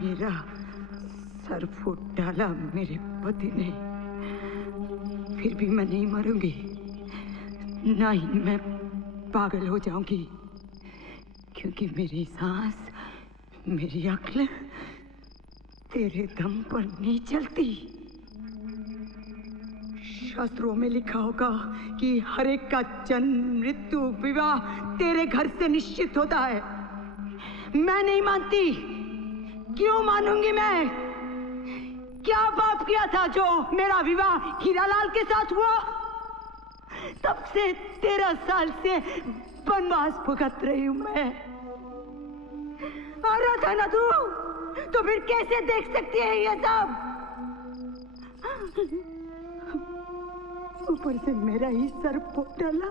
मेरा सर फूट डाला मेरे पति ने, फिर भी मैं नहीं मरूंगी। ना ही मैं पागल हो जाऊंगी, क्योंकि मेरी सांस, मेरी अक्ल तेरे दम पर नहीं चलती। शास्त्रों में लिखा होगा कि हर एक का जन्म, मृत्यु, विवाह तेरे घर से निश्चित होता है। मैं नहीं मानती। क्यों मानूंगी मैं? क्या पाप किया था जो मेरा विवाह हीरालाल के साथ हुआ? तब से 13 साल से वनवास भुगत रही हूं मैं। आ रहा था ना तू, तो फिर कैसे देख सकती है ये सब? ऊपर से मेरा ही सर फूट डाला।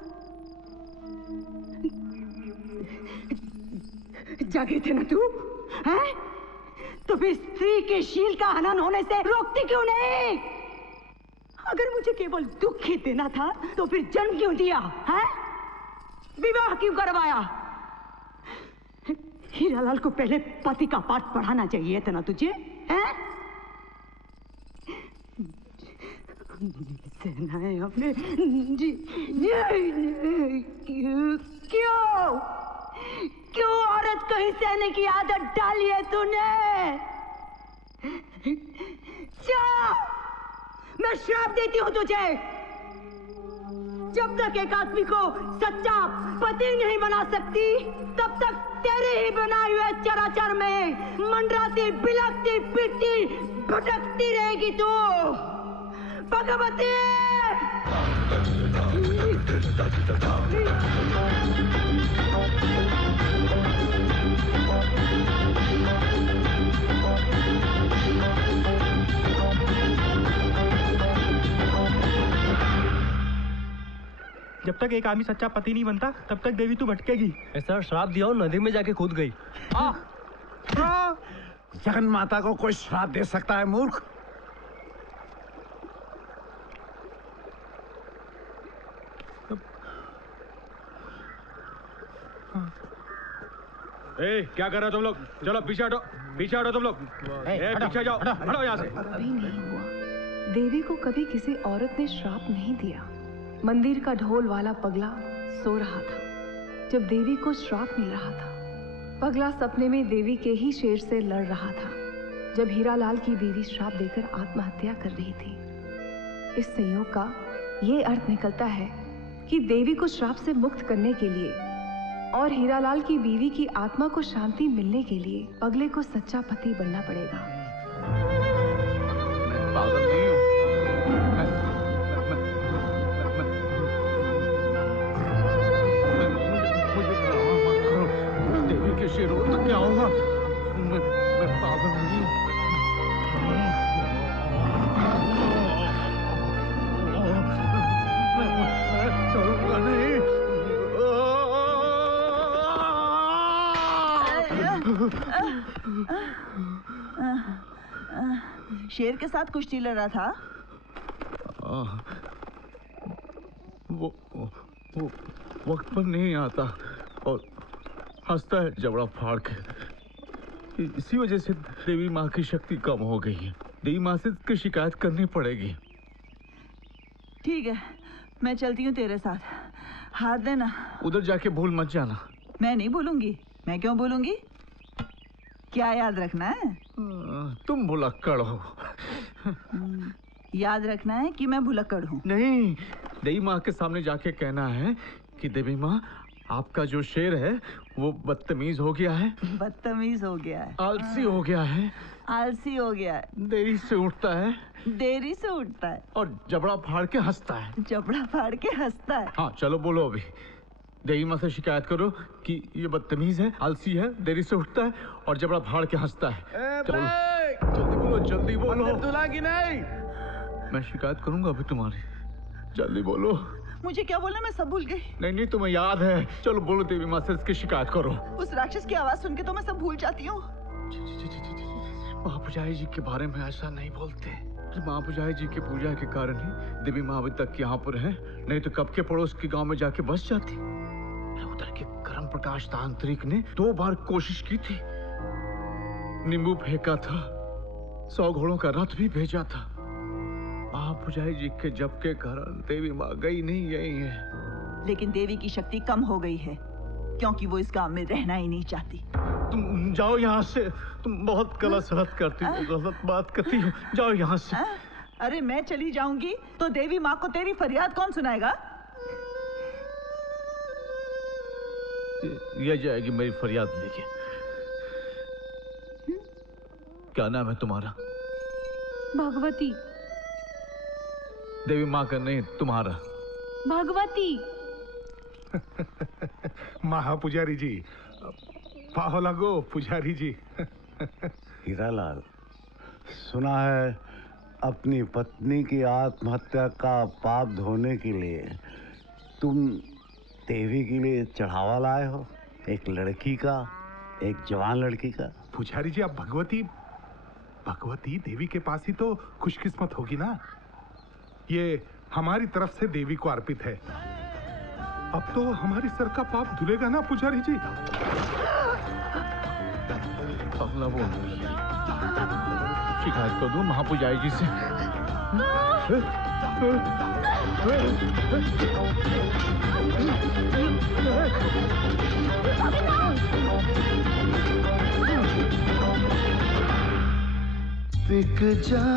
जागे थे ना तू, हैं? तो फिर स्त्री के शील का हनन होने से रोकती क्यों नहीं? अगर मुझे केवल दुख ही देना था तो फिर जन्म क्यों दिया, हैं? विवाह क्यों करवाया? हीरालाल को पहले पति का पाठ पढ़ाना चाहिए था ना तुझे, हैं? सेनाएं अपने जी क्यों क्यों औरत को ही सहने की आदत डाली है तूने? मैं श्राप देती हूं तुझे। जब तक एक आदमी को सच्चा पति नहीं बना सकती, तब तक तेरे ही बनाए हुए चराचर में मंडराती, बिलखती, पीटती, भटकती रहेगी तू भगवती। जब तक एक आदमी सच्चा पति नहीं बनता, तब तक देवी तू भटकेगी। ऐसा श्राप दिया और नदी में जाके कूद गई। जगन माता को कोई श्राप दे सकता है मूर्ख? क्या कर रहे हो तुम लोग? चलो पीछे हटो, पीछे हटो तुम लोग। पीछे जाओ, हटो यहाँ से। कभी नहीं हुआ। देवी को कभी किसी औरत ने श्राप नहीं दिया। मंदिर का ढोल वाला पगला सो रहा था जब देवी को श्राप मिल रहा था। पगला सपने में देवी के ही शेर से लड़ रहा था जब हीरालाल की बीवी श्राप देकर आत्महत्या कर रही थी। इस संयोग का ये अर्थ निकलता है कि देवी को श्राप से मुक्त करने के लिए और हीरालाल की बीवी की आत्मा को शांति मिलने के लिए पगले को सच्चा पति बनना पड़ेगा। मैं पागल नहीं हूँ। शेर हो तो क्या होगा? मैं पागल नहीं हूँ। मैं करूँगा नहीं। शेर के साथ कुश्ती लड़ रहा था। वो वक्त पर नहीं आता और हंसता है जबड़ा फाड़ के। इसी वजह से देवी माँ की शक्ति कम हो गई है। देवी माँ से इसकी शिकायत करनी पड़ेगी। ठीक है, मैं चलती हूँ तेरे साथ। हाथ देना। उधर जाके भूल मत जाना। मैं नहीं भूलूंगी। मैं क्यों भूलूंगी? क्या याद रखना है? तुम भुलक्कड़ हो। याद रखना है कि मैं भुलक्कड़ हूँ। नहीं, देवी माँ के सामने जाके कहना है कि देवी माँ, आपका जो शेर है वो बदतमीज हो गया है। बदतमीज हो गया है। आलसी हो गया है। आलसी हो गया है। देरी से उठता है। देरी से उठता है। और जबड़ा फाड़ के हंसता है। जबड़ा फाड़ के हंसता है। हाँ चलो बोलो अभी। देवी माँ से शिकायत करो कि ये बदतमीज है, आलसी है, देरी से उठता है और जबड़ा फाड़ के हंसता है। जल्दी बोलो, जल्दी बोलो। दूल्हा की नहीं। मैं शिकायत करूंगा अभी तुम्हारी। जल्दी बोलो। मुझे क्या बोलना? मैं सब भूल गई। नहीं तुम्हें याद है। चलो बोलो, देवी माँ से इसकी शिकायत करो। उस राक्षस की आवाज सुन के तो मैं सब भूल जाती हूँ। महापुजारी जी के बारे में ऐसा नहीं बोलते। महापुजारी जी की पूजा के कारण ही देवी माँ अभी तक यहाँ पर है, नहीं तो कब के पड़ोस के गांव में जाके बस जाती। उधर के कर्म प्रकाश तांत्रिक ने 2 बार कोशिश की थी, नींबू फेंका था, 100 घोड़ों का रथ भी भेजा था। महापुजारी जी के जप के कारण देवी माँ गई नहीं गई है। लेकिन देवी की शक्ति कम हो गई है, क्योंकि वो इस गांव में रहना ही नहीं चाहती। तुम जाओ यहाँ से, तुम बहुत गलत सलत करती हो, गलत बात करती हो, जाओ यहाँ से। अरे मैं चली जाऊंगी तो देवी माँ को तेरी फरियाद कौन सुनाएगा? ये जाएगी मेरी फरियाद लेके। क्या नाम है तुम्हारा? भगवती। देवी माँ का नहीं, तुम्हारा। भगवती। महापुजारी जी, पाहो लगो पुजारी जी। हीरालाल, सुना है अपनी पत्नी की आत्महत्या का पाप धोने के लिए तुम देवी के लिए चढ़ावा लाए हो, एक लड़की का, एक जवान लड़की का। पुजारी जी, अब भगवती देवी के पास ही तो खुशकिस्मत होगी ना। ये हमारी तरफ से देवी को अर्पित है। अब तो हमारी सर का पाप धुलेगा ना पुजारी जी। अगला बोल, शिकायत कर दूं महापुजारी जी से। बिक जा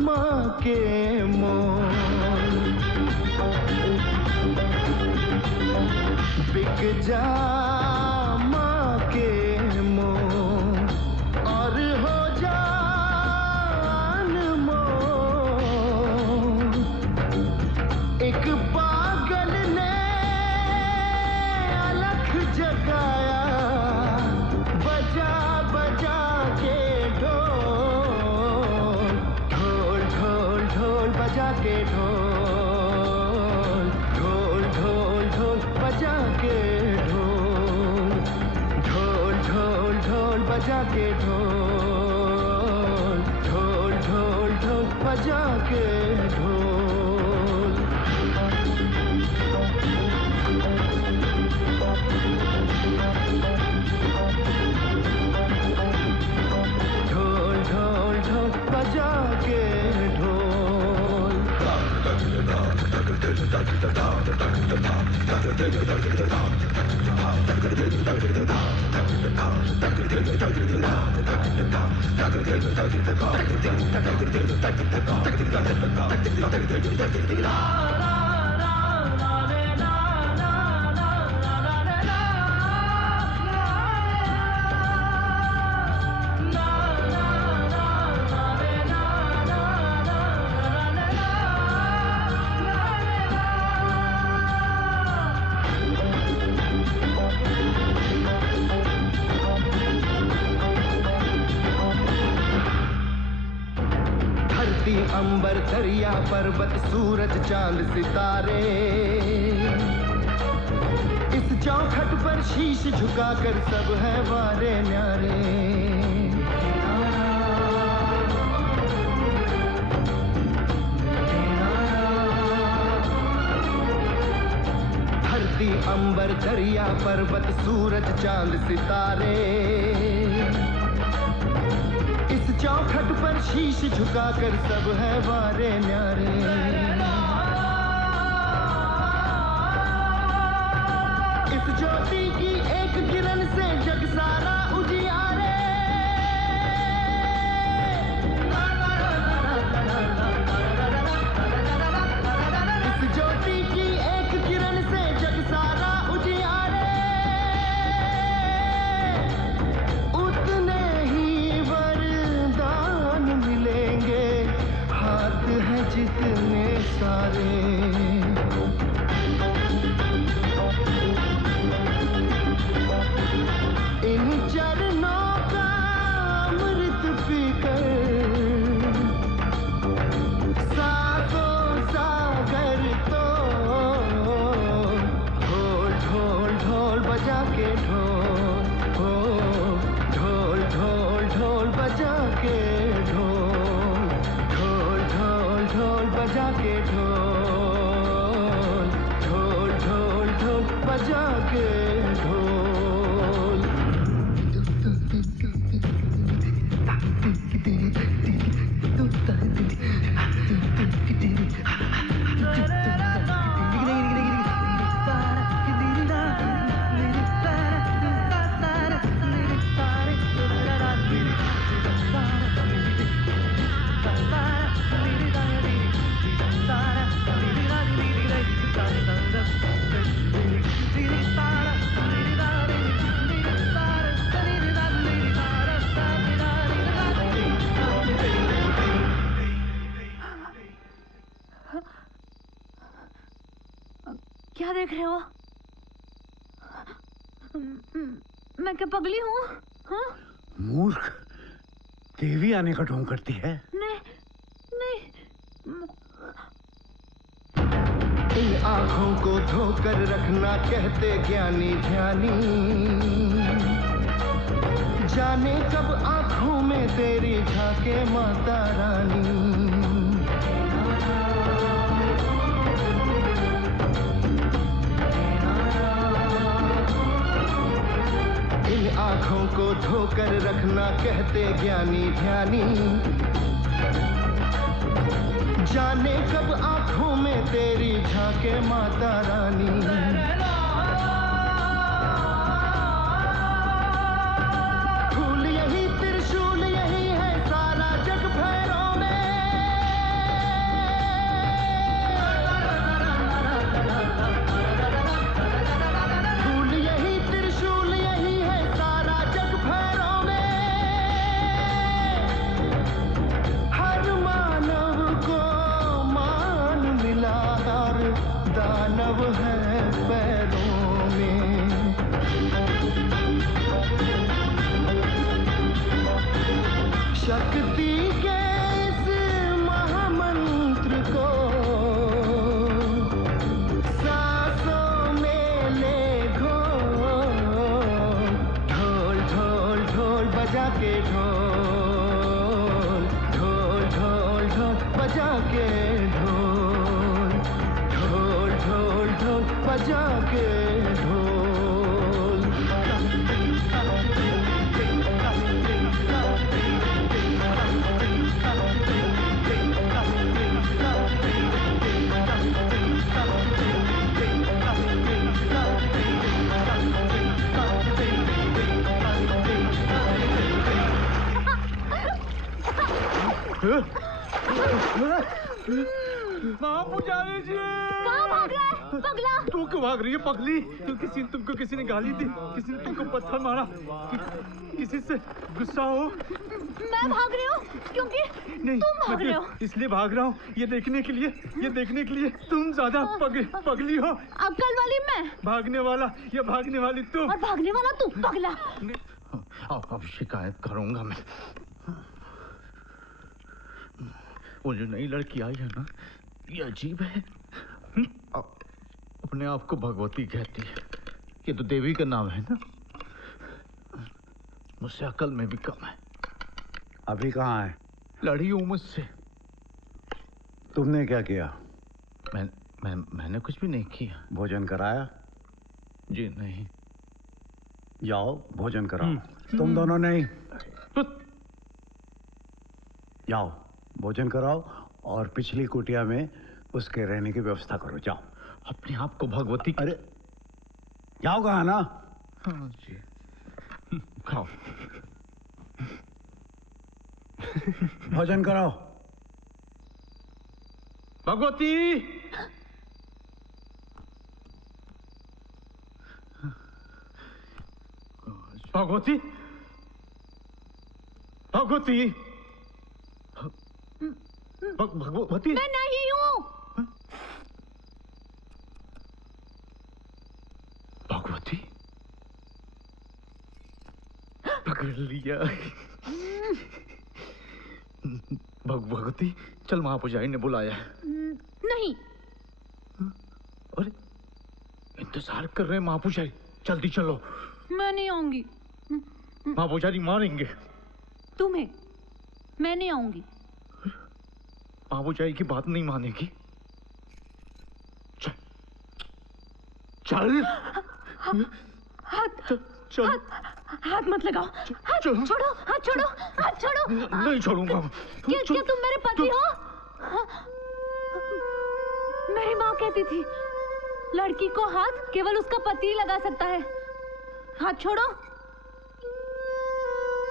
माँ के मोल, बिक जा माँ के मोल और हो जा अनमोल। एक पागल ने अलख जगाया, बजा बजा के ढोल, ढोल ढोल ढोल बजा के ढोल, ढोल ढोल ढोल बजा के ढोल, ढोल ढोल ढोल बजा के ढोल, ढोल ढोल ढोल बजा के ढोल। ढोल ढोल ढोल बजा के ढोल। अंबर दरिया पर्वत सूरज चांद सितारे, इस चौखट पर शीश झुकाकर सब है वारे न्यारे। धरती अंबर दरिया पर्वत सूरज चांद सितारे, चौखट पर शीश झुकाकर सब है वारे न्यारे। इस ज्योति की एक किरण से जग सारा उजियारे। इस ज्योति की एक किरण से जग सारा उजियारे। उतने ही मिलेंगे हाथ हैं जितने सारे। इन चरणों का अमृत पीकर सातों सागर तो ढोल ढोल ढोल बजा के ढोल, ढोल ढोल ढोल बजा के ढोल, ढोल ढोल ढोल बजा के ढोल। क्या देख रहे हो? मैं क्या पगली हूँ? हाँ? मूर्ख, देवी आने का ढोंग करती है। नहीं नहीं। इन आँखों को धोकर रखना कहते ज्ञानी ध्यानी, जाने कब आँखों में तेरी झाके माता रानी। इन आँखों को धोकर रखना कहते ज्ञानी ध्यानी, जाने कब आँखों में तेरी झाके माता रानी। फूल यही त्रिशूल यही है सारा जग भैरव में। फूल यही त्रिशूल यही है सारा जग भैरव में। हर मानव को मान मिला, हर दानव है पैरों में। शक्ति के इस महामंत्र को सांसों में ले घोल। ढोल ढोल ढोल बजा के ढोल, ढोल ढोल ढोल बजा के ढोल, ढोल ढोल ढोल बजा के ढोल। माँ पुजारी जी, कहाँ भाग रहा है पगला? तू क्यों भाग रही है पगली? तुमको किसी ने गाली दी, किसी ने तुमको पत्थर मारा, किसी से गुस्सा हो? मैं भाग रही हूँ क्योंकि तुम भाग रहे हो। इसलिए भाग रहा हूँ, ये देखने के लिए तुम ज्यादा पगली हो। अक्ल वाली मैं, भागने वाला या भागने वाली तुम। और भागने वाला तू पगला। अब शिकायत करूंगा मैं। वो जो नई लड़की आई है ना, ये अजीब है। अपने आप को भगवती कहती है। ये तो देवी का नाम है ना। मुझसे अकल में भी कम है। अभी कहाँ है? लड़ी हूं मुझसे। तुमने क्या किया? मैंने कुछ भी नहीं किया। भोजन कराया? जी नहीं। जाओ भोजन कराओ। तुम दोनों नहीं। जाओ भोजन कराओ और पिछली कुटिया में उसके रहने की व्यवस्था करो। जाओ। अपने आप को भगवती। अरे जाओ, कहा ना? हाँ जी। खाओ। भोजन कराओ। भगवती, भगवती, भगवती, भगवती। मैं नहीं हूँ। भगवती, पकड़ लिया। भगवती, चल महापुजारी ने बुलाया है। नहीं। अरे इंतजार कर रहे हैं महापुजारी, जल्दी चलो। मैं नहीं आऊंगी। महापुजारी मारेंगे तुम्हें। मैं नहीं आऊंगी। महापुजारी की बात नहीं मानेगी। चल चल। हाथ चल। हाथ मत लगाओ। हाथ छोड़ो, हाथ छोड़ो, हाथ छोड़ो। नहीं छोड़ूंगा। क्या तुम मेरे पति हो? मेरी माँ कहती थी लड़की को हाथ केवल उसका पति ही लगा सकता है। हाथ छोड़ो।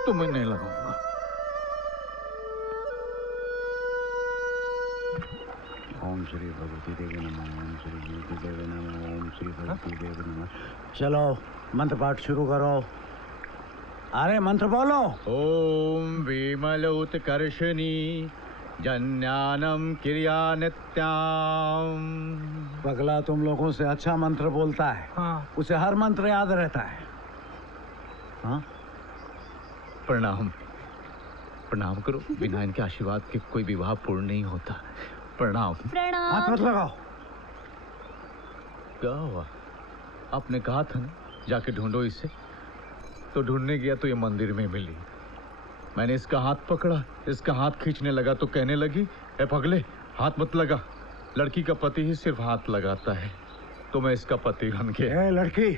तुम्हें नहीं लगाऊंगा। ओम श्री भगवती देवी नमः, ओम श्री भगवती देवी नमः, ओम श्री भगवती देवी नमः। चलो मंत्र पाठ शुरू करो। अरे मंत्र बोलो। ओम विमल उत्कर्षणी जन्यानम क्रिया नित्याम। पगला तुम लोगों से अच्छा मंत्र बोलता है। हाँ। उसे हर मंत्र याद रहता है। हाँ? प्रणाम। प्रणाम करो, बिना इनके आशीर्वाद के कोई विवाह पूर्ण नहीं होता। प्रणाम। हाथ मत लगाओ। क्या हुआ? आपने कहा था ना जाके ढूंढो इसे, तो ढूंढने गया तो ये मंदिर में मिली। मैंने इसका हाथ पकड़ा, इसका हाथ खींचने लगा तो कहने लगी, ए पगले हाथ मत लगा, लड़की का पति ही सिर्फ हाथ लगाता है। तो मैं इसका पति बन गया। ए लड़की,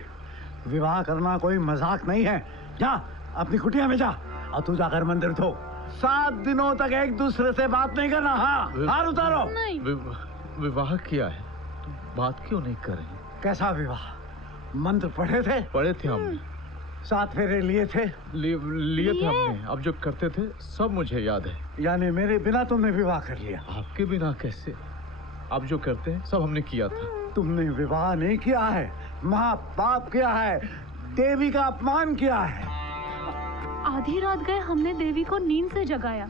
विवाह करना कोई मजाक नहीं है। जा अपनी कुटिया में जा और तू जाकर मंदिर धो। 7 दिनों तक एक दूसरे से बात नहीं करना। हाँ, हार उतारो। विवाह किया है तो बात क्यों नहीं कर रही? कैसा विवाह? मंत्र पढ़े थे? पढ़े थे हमने। 7 फेरे लिए थे? लिए थे हमने। अब जो करते थे सब मुझे याद है। यानी मेरे बिना तुमने विवाह कर लिया? आपके बिना कैसे? आप जो करते हैं सब हमने किया था। तुमने विवाह नहीं किया है, महापाप किया है, देवी का अपमान किया है। आधी रात गए हमने देवी को नींद से जगाया,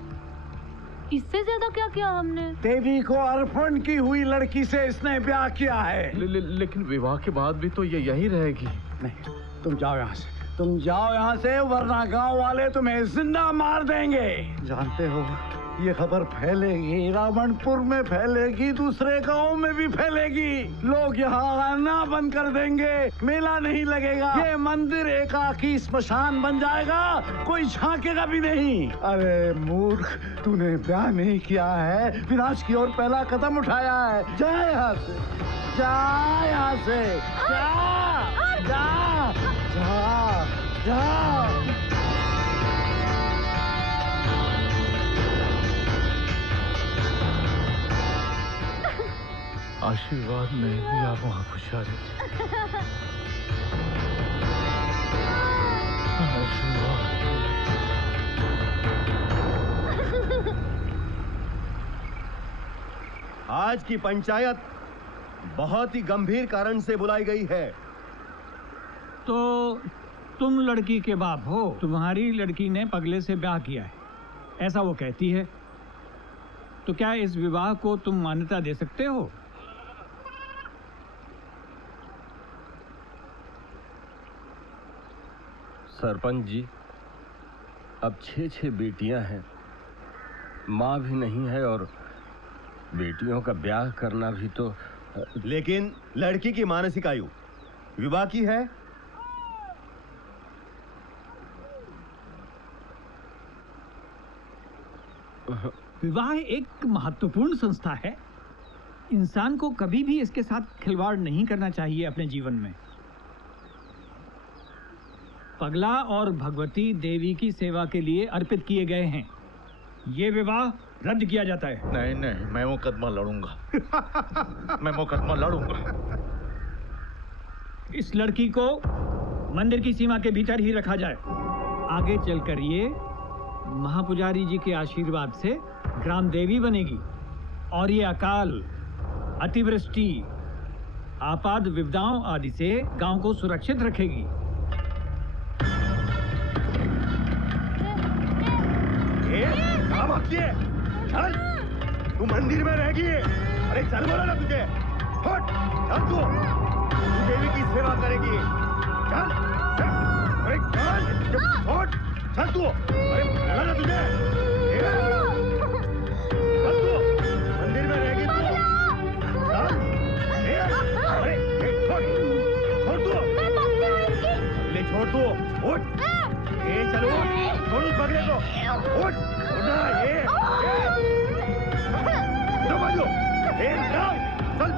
इससे ज्यादा क्या किया हमने? देवी को अर्पण की हुई लड़की से इसने ब्याह किया है। लेकिन विवाह के बाद भी तो ये यही रहेगी। नहीं, तुम जाओ यहाँ से, तुम जाओ यहाँ से, वरना गांव वाले तुम्हें जिंदा मार देंगे। जानते हो ये खबर फैलेगी, रावणपुर में फैलेगी, दूसरे गांव में भी फैलेगी। लोग यहाँ आना बंद कर देंगे, मेला नहीं लगेगा, ये मंदिर एकाकी श्मशान बन जाएगा, कोई झांकेगा भी नहीं। अरे मूर्ख, तूने ब्याह नहीं किया है, विनाश की ओर पहला कदम उठाया है। जा यहाँ से, जा यहाँ से, जा, जा, जा, जा। आशीर्वाद नहीं दिया महापुजारी। आज की पंचायत बहुत ही गंभीर कारण से बुलाई गई है। तो तुम लड़की के बाप हो, तुम्हारी लड़की ने पगले से ब्याह किया है, ऐसा वो कहती है। तो क्या इस विवाह को तुम मान्यता दे सकते हो? सरपंच जी, अब 6 बेटियां हैं, माँ भी नहीं है और बेटियों का ब्याह करना भी तो। लेकिन लड़की की मानसिक आयु विवाह की है। विवाह एक महत्वपूर्ण संस्था है, इंसान को कभी भी इसके साथ खिलवाड़ नहीं करना चाहिए अपने जीवन में। पगला और भगवती देवी की सेवा के लिए अर्पित किए गए हैं, ये विवाह रद्द किया जाता है। नहीं नहीं, मैं मुकदमा लड़ूंगा। मैं मुकदमा लड़ूंगा। इस लड़की को मंदिर की सीमा के भीतर ही रखा जाए। आगे चलकर ये महापुजारी जी के आशीर्वाद से ग्राम देवी बनेगी और ये अकाल, अतिवृष्टि, आपात विपदाओं आदि से गांव को सुरक्षित रखेगी। चल, तू मंदिर में रहेगी। अरे चल बोला ना तुझे। हट, चल तू देवी की सेवा करेगी। चल, अरे चल, हट, चल तू। अरे बोला ना तुझे। चल तू मंदिर में रहेगी तू। चल, अरे छोड़ तू। ले छोड़ तू, उठ। चलो छोड़ उस पगले को, उठ। ये बाजू, चल।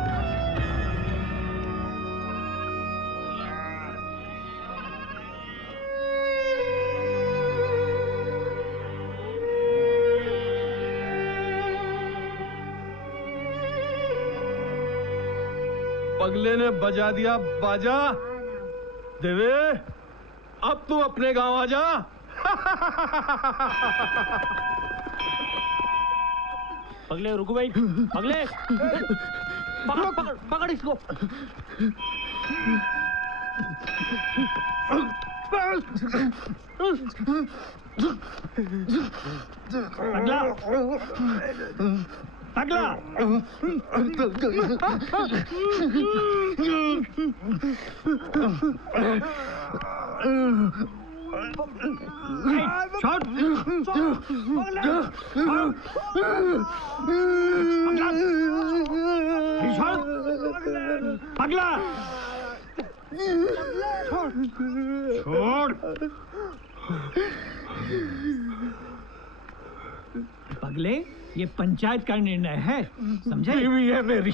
पगले ने बजा दिया बाजा। देवे, अब तू अपने गांव आ जा। पगले रुको भाई, पगले पकड़ पकड़ पकड़ इसको। पगला पगला पगला छोड़ पगले, ये पंचायत का निर्णय है, समझे? बीवी है मेरी।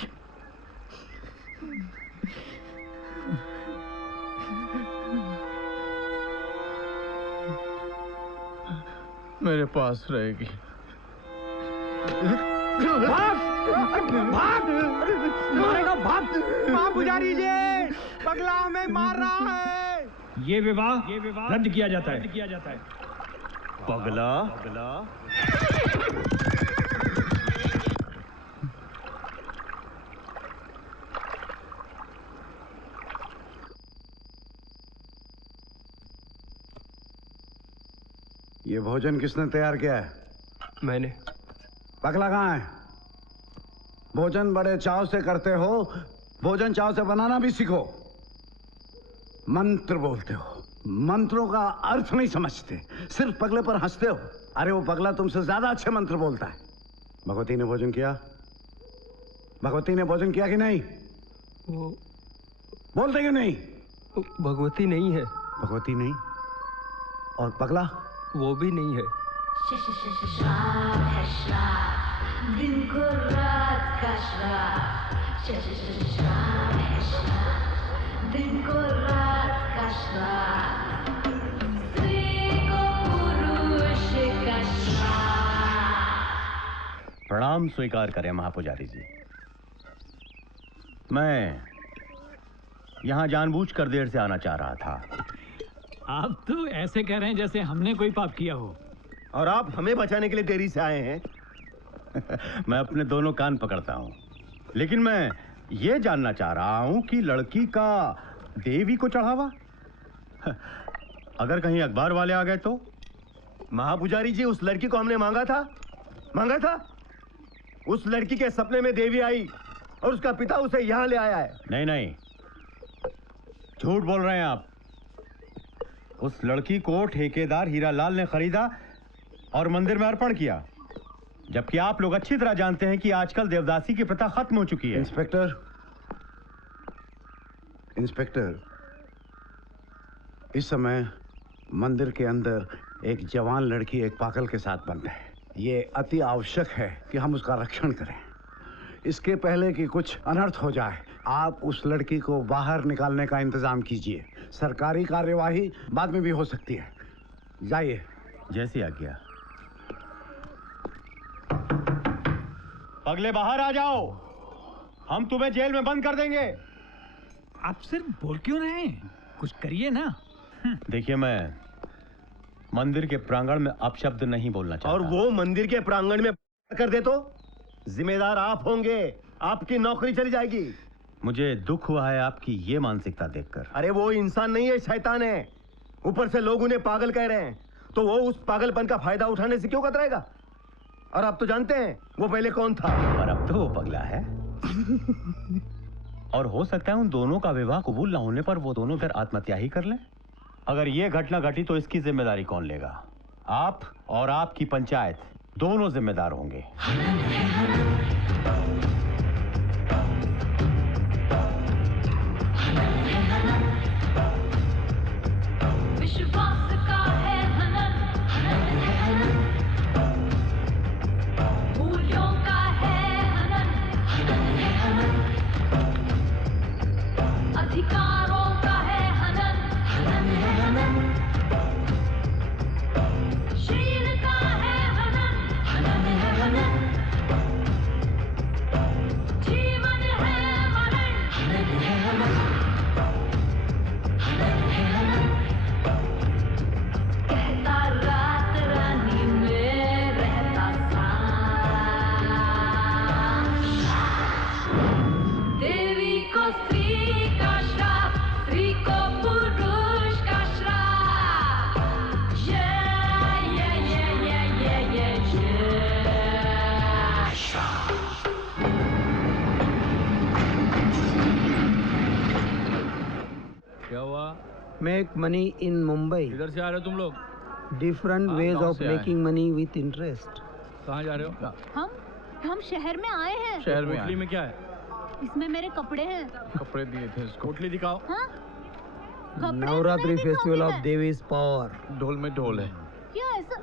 मेरे पास रहेगी। भाग! भाग! मारेगा, भाग! मां पुजारी जी, पगला हमें मार रहा है। ये विवाह रद्द किया जाता है। पगला ये भोजन किसने तैयार किया है? मैंने। पगला कहाँ है? भोजन बड़े चाव से करते हो, भोजन चाव से बनाना भी सीखो। मंत्र बोलते हो, मंत्रों का अर्थ नहीं समझते, सिर्फ पगले पर हंसते हो। अरे वो पगला तुमसे ज्यादा अच्छे मंत्र बोलता है। भगवती ने भोजन किया? भगवती ने भोजन किया कि नहीं? वो बोलते क्यों नहीं? भगवती नहीं है। भगवती नहीं? और पगला? वो भी नहीं है। श्राप है श्राप, दिन को रात का श्राप। श्राप है श्राप, दिन को रात का श्राप। स्त्री को पुरुष का श्राप। प्रणाम स्वीकार करें महापुजारी जी। मैं यहाँ जानबूझकर देर से आना चाह रहा था। आप तो ऐसे कह रहे हैं जैसे हमने कोई पाप किया हो। और आप हमें बचाने के लिए देरी से आए हैं। मैं अपने दोनों कान पकड़ता हूँ, लेकिन मैं ये जानना चाह रहा हूँ कि लड़की का देवी को चढ़ावा अगर कहीं अखबार वाले आ गए तो? महापुजारी जी, उस लड़की को हमने मांगा था। उस लड़की के सपने में देवी आई और उसका पिता उसे यहाँ ले आया है। नहीं, झूठ बोल रहे हैं आप। उस लड़की को ठेकेदार हीरालाल ने खरीदा और मंदिर में अर्पण किया, जबकि आप लोग अच्छी तरह जानते हैं कि आजकल देवदासी की प्रथा खत्म हो चुकी है। इंस्पेक्टर, इस समय मंदिर के अंदर एक जवान लड़की एक पागल के साथ बंद है। ये अति आवश्यक है कि हम उसका रक्षण करें, इसके पहले कि कुछ अनर्थ हो जाए। आप उस लड़की को बाहर निकालने का इंतजाम कीजिए। सरकारी कार्यवाही बाद में भी हो सकती है। जाइए। जैसी आज्ञा। अगले बाहर आ जाओ, हम तुम्हें जेल में बंद कर देंगे। आप सिर्फ बोल क्यों रहे हैं? कुछ करिए ना। देखिए, मैं मंदिर के प्रांगण में अपशब्द नहीं बोलना चाहता। और वो मंदिर के प्रांगण में कर दे तो जिम्मेदार आप होंगे, आपकी नौकरी चली जाएगी। मुझे दुख हुआ है आपकी ये मानसिकता देखकर। अरे वो इंसान नहीं है, शैतान है। ऊपर से लोग उन्हें पागल कह रहे हैं, तो वो उस पागलपन का फायदा उठाने से क्यों कतराएगा? और आप तो जानते हैं वो पहले कौन था। पर अब तो वो पगला है। और हो सकता है उन दोनों का विवाह कबूल ना होने पर वो दोनों फिर आत्महत्या ही कर लें। अगर ये घटना घटी तो इसकी जिम्मेदारी कौन लेगा? आप और आपकी पंचायत दोनों जिम्मेदार होंगे। विश्वास का है हनन, मूल्यों का है हनन, अधिकारों का है हनन, शील का है हनन, मेक मनी इन मुंबई। इधर से आ रहे हो तुम लोग? डिफरेंट वेज गाँव ऑफ से आए। Making money with interest. कहाँ जा रहे हो? हम शहर में आए हैं। शहर में? पोटली में क्या है? इसमें मेरे कपड़े हैं। कपड़े दिए थे इसको। पोटली दिखाओ। हाँ? Navratri festival of Devi's power. ढोल में ढोल है। क्या ऐसा?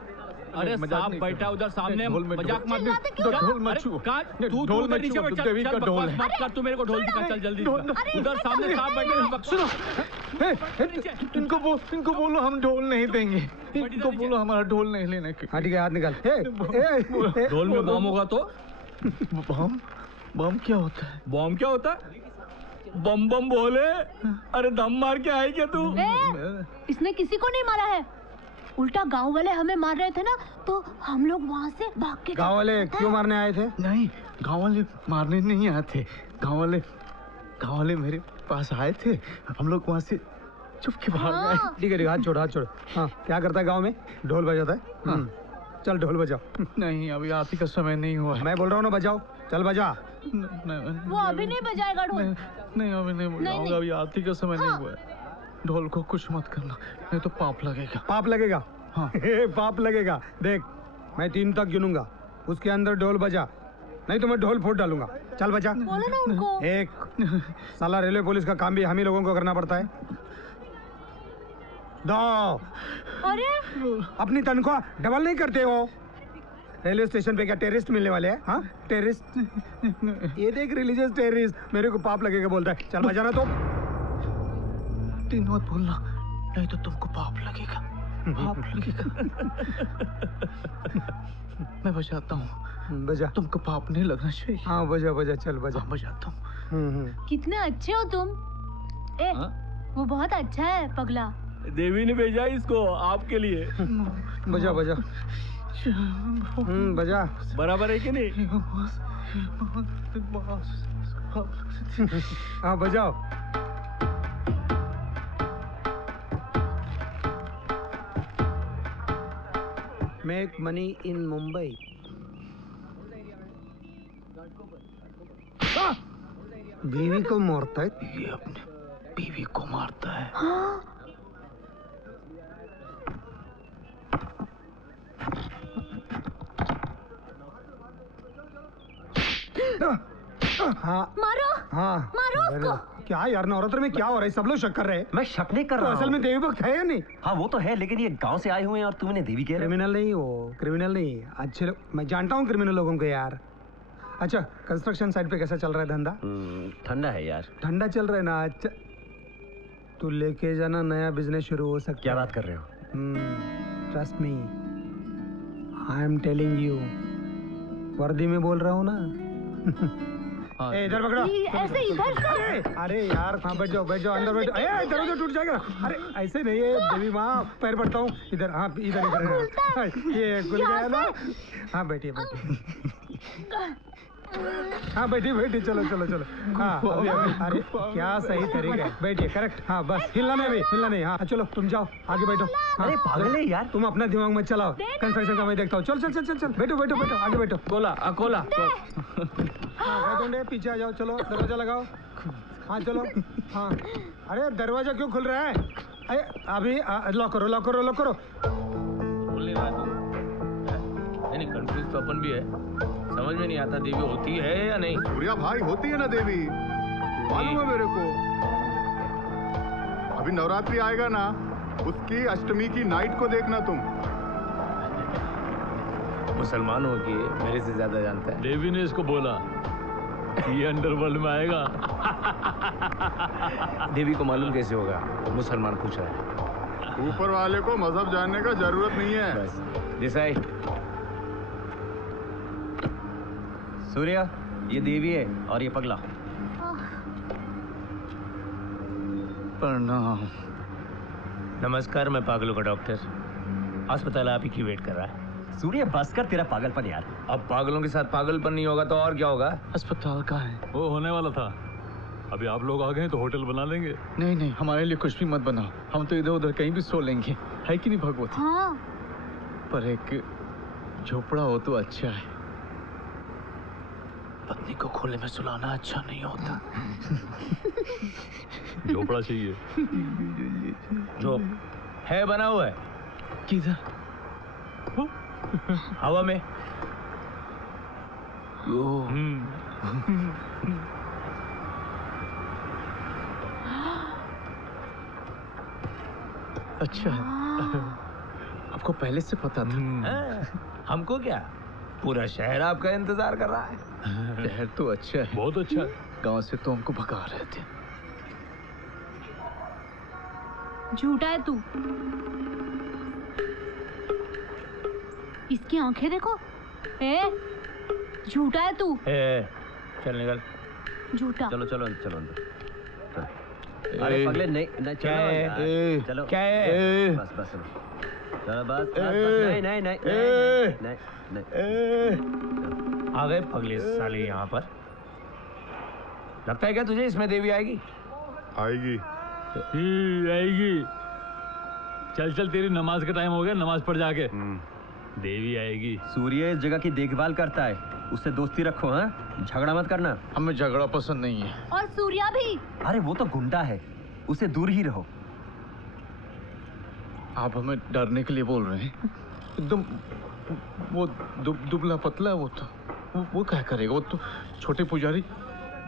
अरे मजाक सांप नहीं बैठा कर- उधर सामने, ढोल में मजाक मत चिल्लाते क्यों? ढोल मत छुओ। तू ढोल मत नीचे छुओ, बैठ, देवी चल, का चल, ढोल बकवास है। मत कर, तू मेरे को ढोल दिखा, चल जल्दी दिखा। उधर सामने सांप बैठे, सुनो, इनको बोलो हम ढोल नहीं देंगे। इनको बोलो हमारा ढोल नहीं लेने के। हाँ ठीक है, हाथ निकाल। ढोल में बम होगा तो? बम? बम क्या होता है? बम क्या होता है? बम बम बोले। अरे दम मार के आए क्या तू? इसने किसी को नहीं मारा है, उल्टा गांव वाले हमें मार रहे थे ना, तो हम लोग वहाँ से भाग के। गाँव वाले क्यों मारने आए थे? नहीं, गाँव वाले मारने नहीं आए थे। गाँव वाले मेरे पास आए थे, हम लोग वहाँ से चुप के भाग गए। ठीक है, हाथ छोड़, हाथ छोड़। हाँ, क्या करता है गाँव में? ढोल बजाता है। हाँ। चल ढोल बजाओ। नहीं, अभी आरती का समय नहीं हुआ है। मैं बोल रहा हूँ ना, बजाओ। चल बजा। वो अभी नहीं बजाएगा ढोल। नहीं, अभी नहीं बजाऊंगा, अभी आरती का समय नहीं हुआ है। ढोल को कुछ मत करना, नहीं तो पाप लगेगा। पाप लगेगा? हाँ। पाप लगेगा। देख, मैं 3 तक गिनूंगा, उसके अंदर ढोल बजा, नहीं तो मैं ढोल फोड़ डालूंगा। चल बजा। बोलो ना उनको। 1। साला रेलवे पुलिस का काम भी हम ही लोगों को करना पड़ता है। 2। अरे अपनी तनख्वाह डबल नहीं करते हो? रेलवे स्टेशन पे क्या टेररिस्ट मिलने वाले हैं? हाँ, टेररिस्ट। ये देख, रिलीजियस टेररिस्ट। मेरे को पाप लगेगा बोलता है। चल बजाना तो। 3 मत बोलना, नहीं तो तुमको पाप लगेगा। पाप लगेगा। मैं बजाता हूँ। बजा। तुमको पाप नहीं लगना चाहिए। हाँ बजा बजा, चल बजा। हाँ, बजाता हूँ। कितने अच्छे हो तुम। वो बहुत अच्छा है पगला। देवी ने भेजा इसको आपके लिए। बजा बजा। बजा। बराबर है कि नहीं? हाँ बजाओ। Make money in Mumbai. बीवी को मारता है? ये अपने बीवी को मारता है। हाँ मारो। हाँ मारो उसको। क्या यार, नवरात्र में क्या हो रहा है? सब लोग शक कर रहे हैं। मैं शक नहीं कर तो रहा असल में देवी भक्त है या नहीं? हाँ वो तो है, लेकिन ये गांव से आए हुए हैं और तुमने देवी कह रहे हो। क्रिमिनल नहीं, वो क्रिमिनल नहीं। अच्छे लोग, मैं जानता हूँ क्रिमिनल लोगों को यार। अच्छा, कंस्ट्रक्शन साइट पे कैसा चल रहा है धंधा? ठंडा है यार। ठंडा चल रहा है ना? अच्छा, तू लेके जाना, नया बिजनेस शुरू हो सकता है। क्या बात कर रहे हो? Trust me, I am telling you. वर्दी में बोल रहा हूँ ना। इधर पकड़ो। ऐसे इधर से। अरे यार, हाँ बैठ जाओ, बैठ जाओ, अंदर बैठो। दरवाजा टूट जाएगा। अरे ऐसे नहीं है देवी माँ, पैर पड़ता हूँ। इधर, हाँ इधर इधर। ये खुल गया ना? हाँ बैठिए बैठिए। हाँ बैठिए बैठिए, चलो चलो चलो। हाँ अभी अभी। अरे क्या सही तरीका है। बैठिए, करेक्ट। हाँ बस, हिलना नहीं अभी, हिलना नहीं। हाँ चलो तुम जाओ, आगे बैठो। अरे पागल है यार, तुम अपना दिमाग मत चलाओ, कंस्ट्रक्शन का मैं देखता हूँ। चल चल चल चल चल, बैठो बैठो बैठो, आगे बैठो। Cola Cola. हाँ पीछे आ जाओ, चलो दरवाजा लगाओ। हाँ चलो। हाँ अरे दरवाजा क्यों खुल रहा है? अरे अभी लॉक करो लॉक करो लॉक करो। बोल नहीं रहा तू? नहीं, कंफ्यूज तो अपन भी है, समझ में नहीं आता देवी होती है या नहीं। सूर्या भाई, होती है ना देवी, मालूम है मेरे को। अभी नवरात्रि आएगा ना, उसकी अष्टमी की नाइट को देखना तुम। मुसलमानों की मेरे से ज्यादा जानता है। देवी ने इसको बोला ये अंडरवर्ल्ड में आएगा। देवी को मालूम कैसे होगा? मुसलमान पूछ रहा है। ऊपर वाले को मजहब जानने का जरूरत नहीं है। बस देसाई। सूर्या, ये देवी है और ये पगला। प्रणाम। नमस्कार, मैं पागलों का डॉक्टर। अस्पताल आप ही की वेट कर रहा है। सूर्य बस कर तेरा पागलपन यार। अब पागलों के साथ पागलपन नहीं होगा तो और क्या होगा? अस्पताल कहाँ है? वो होने वाला था, अभी आप लोग आ गए तो होटल बना लेंगे। नहीं नहीं, हमारे लिए कुछ भी मत बनाओ, हम तो इधर उधर कहीं भी सो लेंगे, है कि नहीं भगवती? हाँ। पर एक झोपड़ा हो तो अच्छा है। पत्नी को खुले में सुलाना अच्छा नहीं होता। झोपड़ा चाहिए। जो है बना हुआ है किधर? हवा में। अच्छा, आपको पहले से पता था? हमको क्या, पूरा शहर आपका इंतजार कर रहा है। शहर तो अच्छा है, बहुत अच्छा है। गांव से तो हमको भगा रहे थे। झूठा है तू। इसकी आंखें देखो। झूठा है तू। चल निकल। झूठा। चलो चलो चलो अंदर। अरे पगले नहीं नहीं चलो यार, चलो क्या है? बस बस चलो बस नहीं नहीं नहीं नहीं नहीं आ गए पगले साले यहाँ पर। लगता है क्या तुझे इसमें देवी आएगी? आएगी आएगी। चल चल तेरी नमाज का टाइम हो गया, नमाज पढ़ जाके। देवी आएगी। सूर्य इस जगह की देखभाल करता है, उससे दोस्ती रखो। हाँ, झगड़ा मत करना। हमें झगड़ा पसंद नहीं है। और सूर्या भी। अरे वो तो गुंडा है, उससे दूर ही रहो। आप हमें डरने के लिए बोल रहे हैं? एकदम वो दुबला पतला है। वो तो वो क्या करेगा? वो तो छोटे पुजारी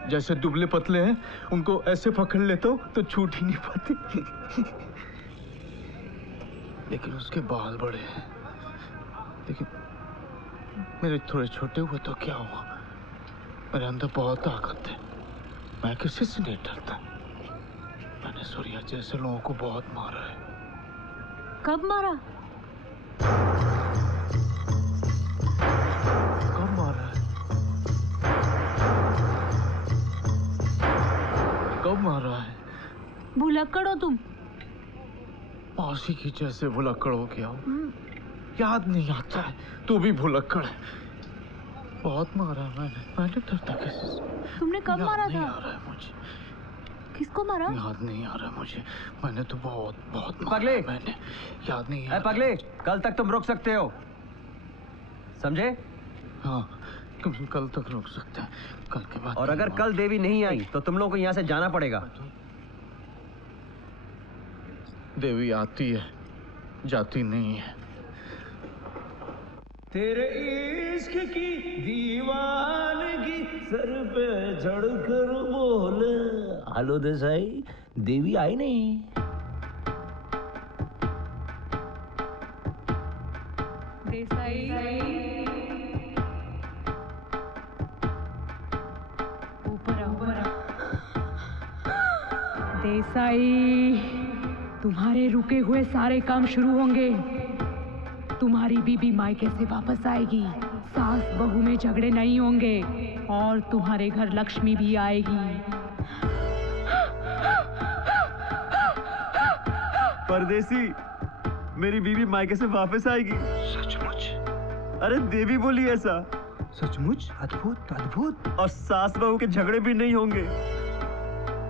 जैसे दुबले पतले हैं, उनको ऐसे पकड़ लेता हूँ तो छूट ही नहीं पाते। लेकिन उसके बाल बड़े हैं। लेकिन मेरे थोड़े छोटे हुए तो क्या हुआ? मेरे अंदर बहुत ताकत है, मैं किसी से नहीं डरता। मैंने सूर्या जैसे लोगों को बहुत मारा है। कब मारा? कब मारा है? कब मारा है? भुलक्कड़ हो तुम। मौसी की जैसे भुलक्कड़ हो गया हो। याद नहीं आता है। तू भी भुलक्कड़ है। बहुत मारा मैंने डरता किसी से। तुमने कब मारा था? याद नहीं आ रहा है मुझे। किसको मारा? याद नहीं आ रहा मुझे। मैंने तो बहुत बहुत पगले, मैंने याद नहीं आ। पगले, कल तक तुम रुक सकते हो, समझे? हाँ, कल तक रुक सकते हैं। कल के बाद। और अगर कल देवी नहीं आई तो तुम लोगों को यहाँ से जाना पड़ेगा। देवी आती है, जाती नहीं है। तेरे इश्क की दीवानगी सर पे चढ़कर बोल। हेलो देसाई, देवी आई नहीं। देसाई ऊपर आओ। देसाई, तुम्हारे रुके हुए सारे काम शुरू होंगे। तुम्हारी बीबी मायके से वापस आएगी, सास बहू में झगड़े नहीं होंगे और तुम्हारे घर लक्ष्मी भी आएगी। परदेसी, मेरी बीबी मायके से वापस आएगी। सचमुच? अरे देवी बोली ऐसा। सचमुच? अद्भुत अद्भुत। और सास बहू के झगड़े भी नहीं होंगे,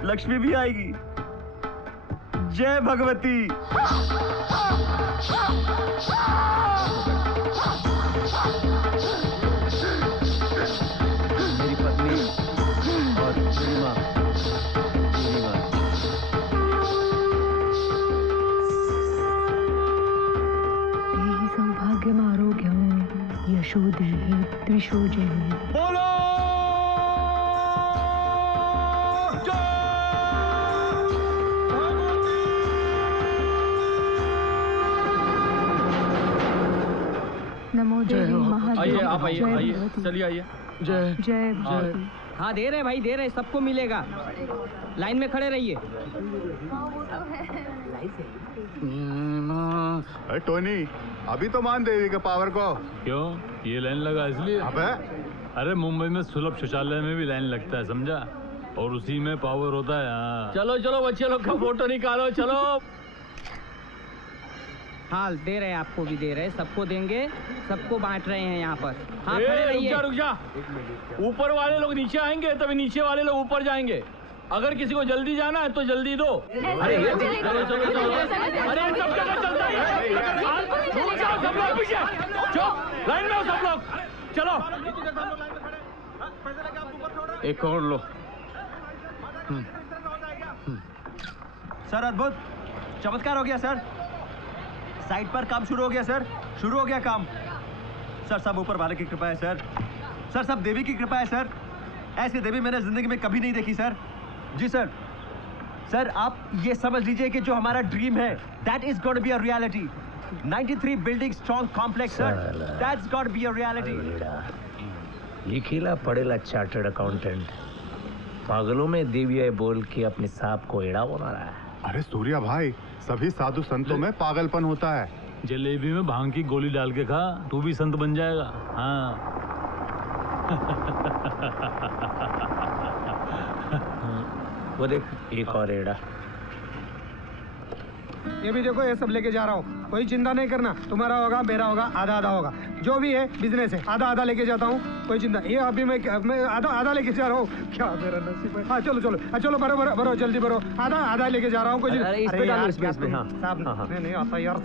लक्ष्मी भी आएगी। जय भगवती। मेरी पत्नी और मेरी माँ, सौभाग्यम आरोग्यम यशो देहि द्विषो जयहि। बोलो नमो देवी महादेवी। आइए आप आइए आइए, चलिए आइए। जय जय भगवती। हाँ दे रहे भाई, दे रहे, सबको मिलेगा। लाइन में खड़े रहिए। अरे टोनी, अभी तो मान देवी के पावर को। क्यों, ये लाइन लगा इसलिए? अबे अरे मुंबई में सुलभ शौचालय में भी लाइन लगता है, समझा? और उसी में पावर होता है। हाँ चलो चलो बच्चे लोग का फोटो निकालो, चलो। हाँ दे रहे, आपको भी दे रहे, सबको देंगे, सबको बांट रहे हैं यहाँ पर। हाँ ए, खड़े रहिए। रुक जा। ऊपर वाले लोग नीचे आएंगे तभी नीचे वाले लोग ऊपर जाएंगे। अगर किसी को जल्दी जाना है तो जल्दी दो। अरे चलो चलो चलो, अरे सब जगह चलता है। रुक जाओ सब लोग, पीछे चुप, लाइन में हो सब लोग, चलो। एक और लो। सर अद्भुत, चमत्कार हो गया सर। साइट पर काम शुरू हो गया सर, शुरू हो गया काम। सर सब ऊपर वाले की कृपा है सर। सर सब देवी की कृपा है सर। ऐसी देवी मैंने जिंदगी में कभी नहीं देखी सर। जी सर। सर आप ये समझ लीजिए कि जो हमारा ड्रीम है that is gotta be a reality. 93 building strong complex sir, that's gotta be a reality. लिखीला पड़ेला चार्टर्ड अकाउंटेंट पागलों में देवी है बोल के अपने सांप को एड़ा बना रहा है। अरे सूर्या भाई, सभी साधु संतों में पागलपन होता है। जलेबी में भांग की गोली डाल के खा, तू भी संत बन जाएगा। हाँ। वो देख एक और एड़ा। ये भी देखो, ये सब लेके जा रहा हूँ, कोई चिंता नहीं करना। तुम्हारा होगा, मेरा होगा, आधा आधा होगा। जो भी है बिजनेस है, आधा आधा लेके जाता हूँ, कोई चिंता। ये अभी मैं आधा आधा लेके जा रहा हूँ। क्या मेरा नसीब है। हाँ चलो चलो, चलो भरो भरो भरो, जल्दी भरो। आधा आधा लेके जा रहा हूँ। नहीं आता यार।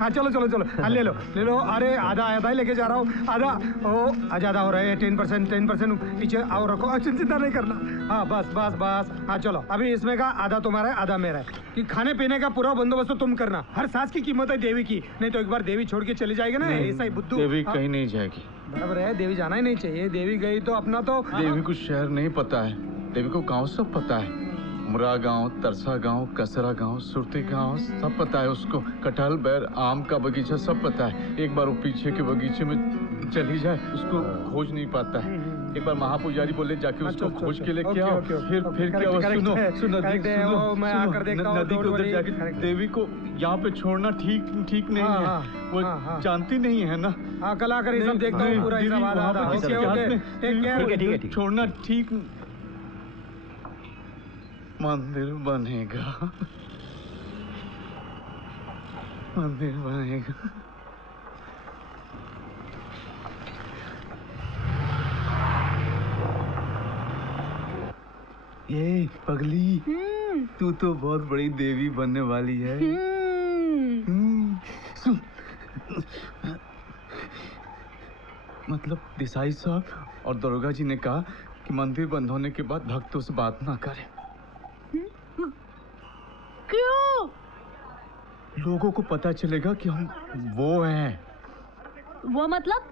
हाँ चलो चलो चलो, हाँ ले लो ले लो। अरे आधा आधा ही लेके जा रहा हूँ। आधा ओ ज्यादा हो रहा है, 10% पीछे और रखो। चिंता नहीं करना। हाँ बस बस बस। हाँ चलो, अभी इसमें का आधा तुम्हारा है, आधा मेरा है। कि खाने पीने का पूरा बंदोबस्त तो तुम करना। हर सांस की कीमत है देवी की, नहीं तो एक बार देवी छोड़ के चली जाएगी ना, ऐसा ही बुद्धू। देवी कहीं नहीं जाएगी। बराबर है, देवी जाना ही नहीं चाहिए। देवी गई तो अपना तो। देवी को शहर नहीं पता है, देवी को गांव सब पता है। मुरा गांव, तरसा गांव, कसरा गांव, सुरती गांव सब पता है उसको। कटहल, बैर, आम का बगीचा सब पता है। एक बार वो पीछे के बगीचे में चली जाए, उसको खोज नहीं पाता है। एक बार महापुजारी बोले जाके उसको खोज के लेके आओ। फिर क्या हुआ? सुनो सुनो नदी के उधर जाके देवी को यहाँ पे छोड़ना ठीक नहीं है। वो जानती नहीं है ना। कल आकर ये सब देखता हूँ पूरा छोड़ना ठीक। मंदिर बनेगा, मंदिर बनेगा। ये पगली, तू तो बहुत बड़ी देवी बनने वाली है। मतलब देसाई साहब और दरोगा जी ने कहा कि मंदिर बंद होने के बाद भक्तों से बात ना करें। क्यों? लोगों को पता चलेगा कि हम वो हैं। वो मतलब?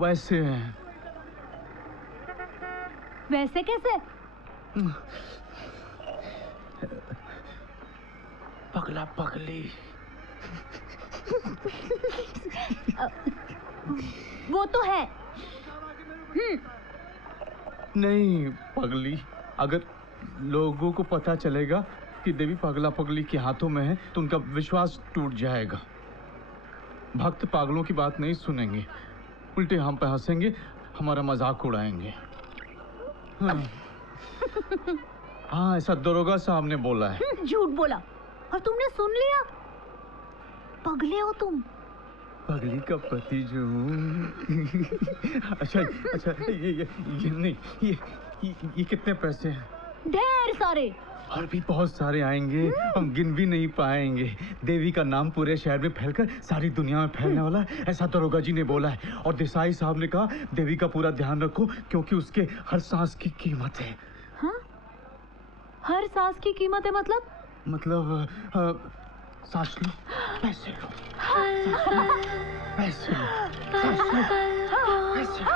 वैसे हैं। वैसे कैसे? पगला पगली। वो तो है। नहीं पगली, अगर लोगों को पता चलेगा कि देवी पगला पगली के हाथों में है तो उनका विश्वास टूट जाएगा। भक्त पागलों की बात नहीं सुनेंगे, उल्टे हम पे हंसेंगे, हमारा मजाक उड़ाएंगे। हाँ ऐसा दरोगा साहब ने बोला है। झूठ बोला और तुमने सुन लिया। पगले हो तुम। पगली का पति जो हूँ। अच्छा ये नहीं, ये कितने पैसे हैं? ढेर सारे। और भी बहुत सारे आएंगे, हम गिन भी नहीं पाएंगे। देवी का नाम पूरे शहर में फैलकर सारी दुनिया में फैलने वाला है, ऐसा दरोगा जी ने बोला है। और देसाई साहब ने कहा देवी का पूरा ध्यान रखो क्योंकि उसके हर सांस की कीमत है। हाँ? हर सांस की कीमत है मतलब सांस लो, पैसे लो, पैसे लो, पैसे लो।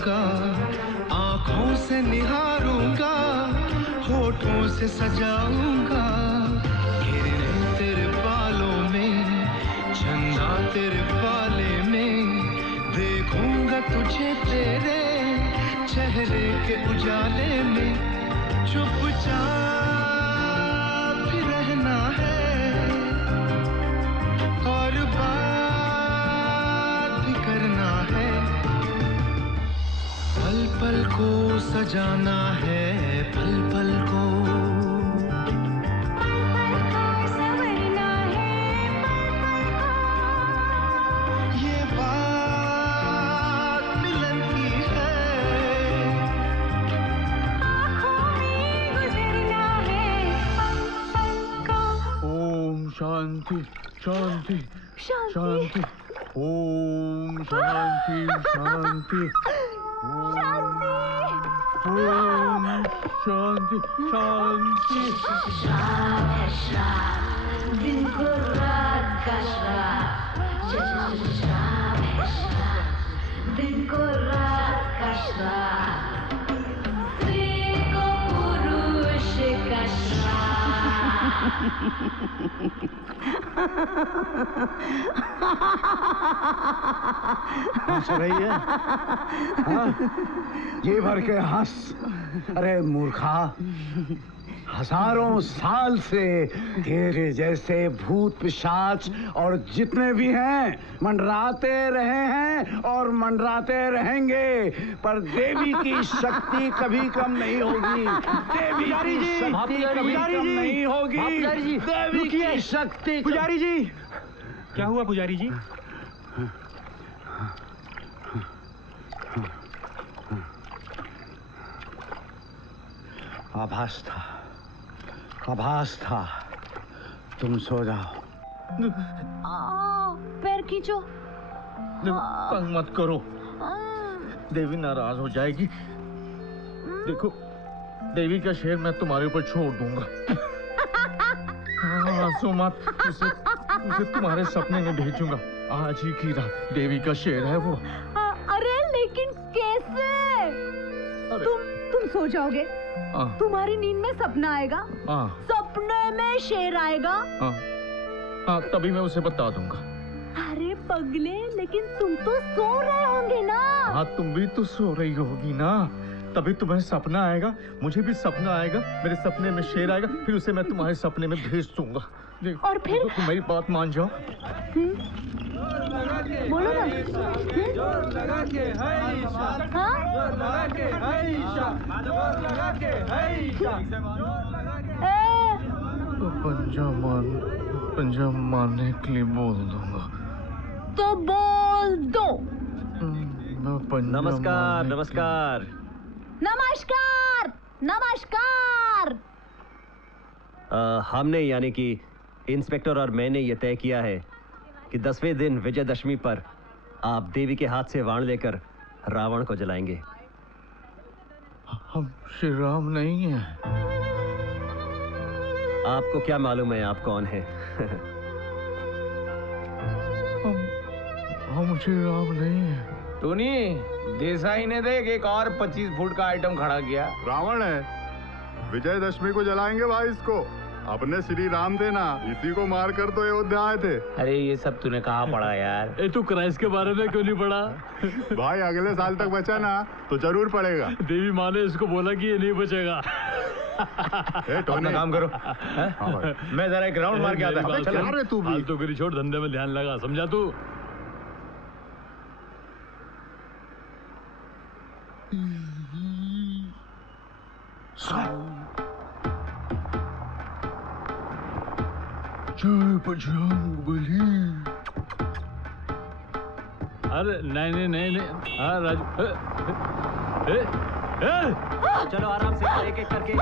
सजाऊंगा, आंखों से निहारूंगा, होठों से सजाऊंगा, किरणें तेरे बालों में, चंदा तेरे बाले में, देखूंगा तुझे तेरे चेहरे के उजाले में, चुपचाप भी रहना है और बात भी करना है, पल पल को सजाना है, पल पल को संवरना है, ये बात मिलन की है, आँखों में गुजरना है, पल पल को। ओम शांति शांति शांति, ओम शांति शांति, ओम शांति शांति। श्राप है श्राप, दिन को रात का श्राप, श्राप है श्राप, दिन को रात का श्राप, स्त्री को पुरुष का हंस रही है? हाँ? जी भर के हंस। अरे मूर्खा, हजारों साल से तेरे जैसे भूत पिशाच और जितने भी हैं मंडराते रहे हैं और मंडराते रहेंगे, पर देवी की शक्ति कभी कम नहीं होगी। देवी की शक्ति कभी कम नहीं होगी। देवी की शक्ति। पुजारी जी, क्या हुआ पुजारी जी? आभास था। तुम सो जाओ। पैर खींचो। तंग मत करो, देवी नाराज हो जाएगी। देखो, देवी का शेर मैं तुम्हारे ऊपर छोड़ दूंगा। हंसो मत, उसे तुम्हारे सपने में भेजूंगा। आज ही की रात देवी का शेर है वो। अरे लेकिन कैसे? तुम सो जाओगे, तुम्हारी नींद में सपना आएगा, सपने में शेर आएगा। हाँ, तभी मैं उसे बता दूंगा। अरे पगले, लेकिन तुम तो सो रहे होंगे ना। हाँ, तुम भी तो सो रही होगी ना, तभी तुम्हें सपना आएगा, मुझे भी सपना आएगा, मेरे सपने में शेर आएगा, फिर उसे मैं तुम्हारे सपने में भेज दूंगा। और फिर तुम मेरी बात मान जाओ। बोलो ना। पंजा मारने के लिए बोल दूंगा। तो बोल दो। नमस्कार नमस्कार नमस्कार नमस्कार। हमने यानी कि इंस्पेक्टर और मैंने ये तय किया है कि 10वें दिन विजयदशमी पर आप देवी के हाथ से वाण लेकर रावण को जलाएंगे। हम श्री राम नहीं हैं। आपको क्या मालूम है आप कौन हैं? हम श्री राम नहीं हैं। टोनी, देसाई ने देख एक और 25 फुट का आइटम खड़ा किया। रावण है, विजयदशमी को जलाएंगे भाई इसको। अपने श्री राम थे ना, इसी को मार कर तो अयोध्या आए थे। अरे ये सब तूने कहाँ पढ़ा यार? तू क्राइस्ट के बारे में क्यों नहीं पढ़ा? भाई अगले साल तक बचा ना तो जरूर पड़ेगा। देवी माँ ने इसको बोला कि ये नहीं बचेगा। अपना काम करो। मैं जरा एक राउंड मार के आता हूँ। तू भी तो गिरी छोड़, धंधे में ध्यान लगा, समझा तू? जय बजरंगबली। अरे नहीं नहीं, हाँ राजू, चलो आराम से, एक एक करके।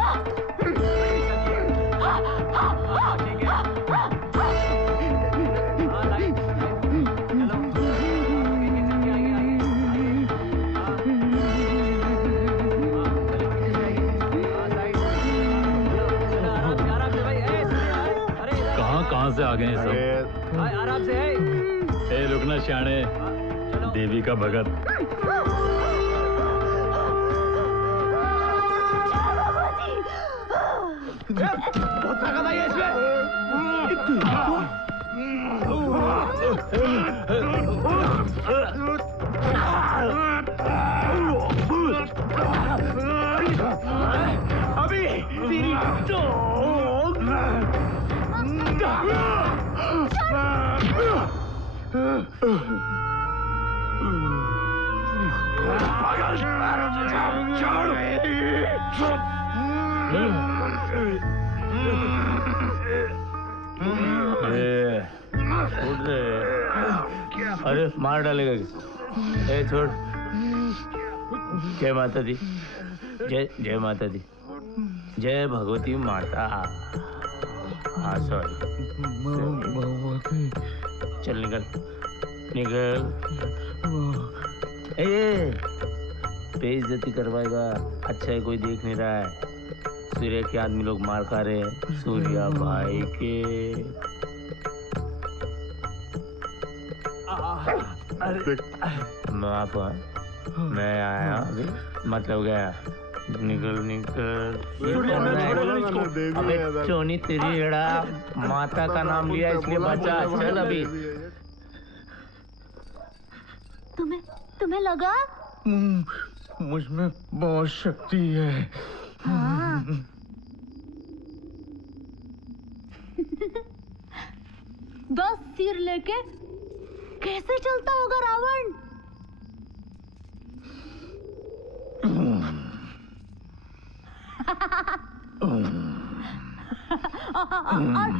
कहाँ से आ गए सब? आराम से है। रुकना श्याणे, देवी का भगत। बहुत ताकत आई है इसमें। अभी तेरी अरे मार डालेगा। ए छोड़। जय माता दी। जय माता दी। जय भगवती माता। हाँ सॉरी। चल निकल निकल। ए बेइज्जती करवाएगा। अच्छा है कोई देख नहीं रहा है। सूर्य के आदमी लोग मार खा रहे हैं। सूर्या भाई के माफ। मैं आया अभी मतलब गया। निकल निकल। अबे चोनी तेरी एड़ा माता का नाम लिया इसलिए बचा। चल अभी। तुम्हें लगा? मुझ में बहुत शक्ति है। हाँ। 10 सिर लेके कैसे चलता होगा रावण?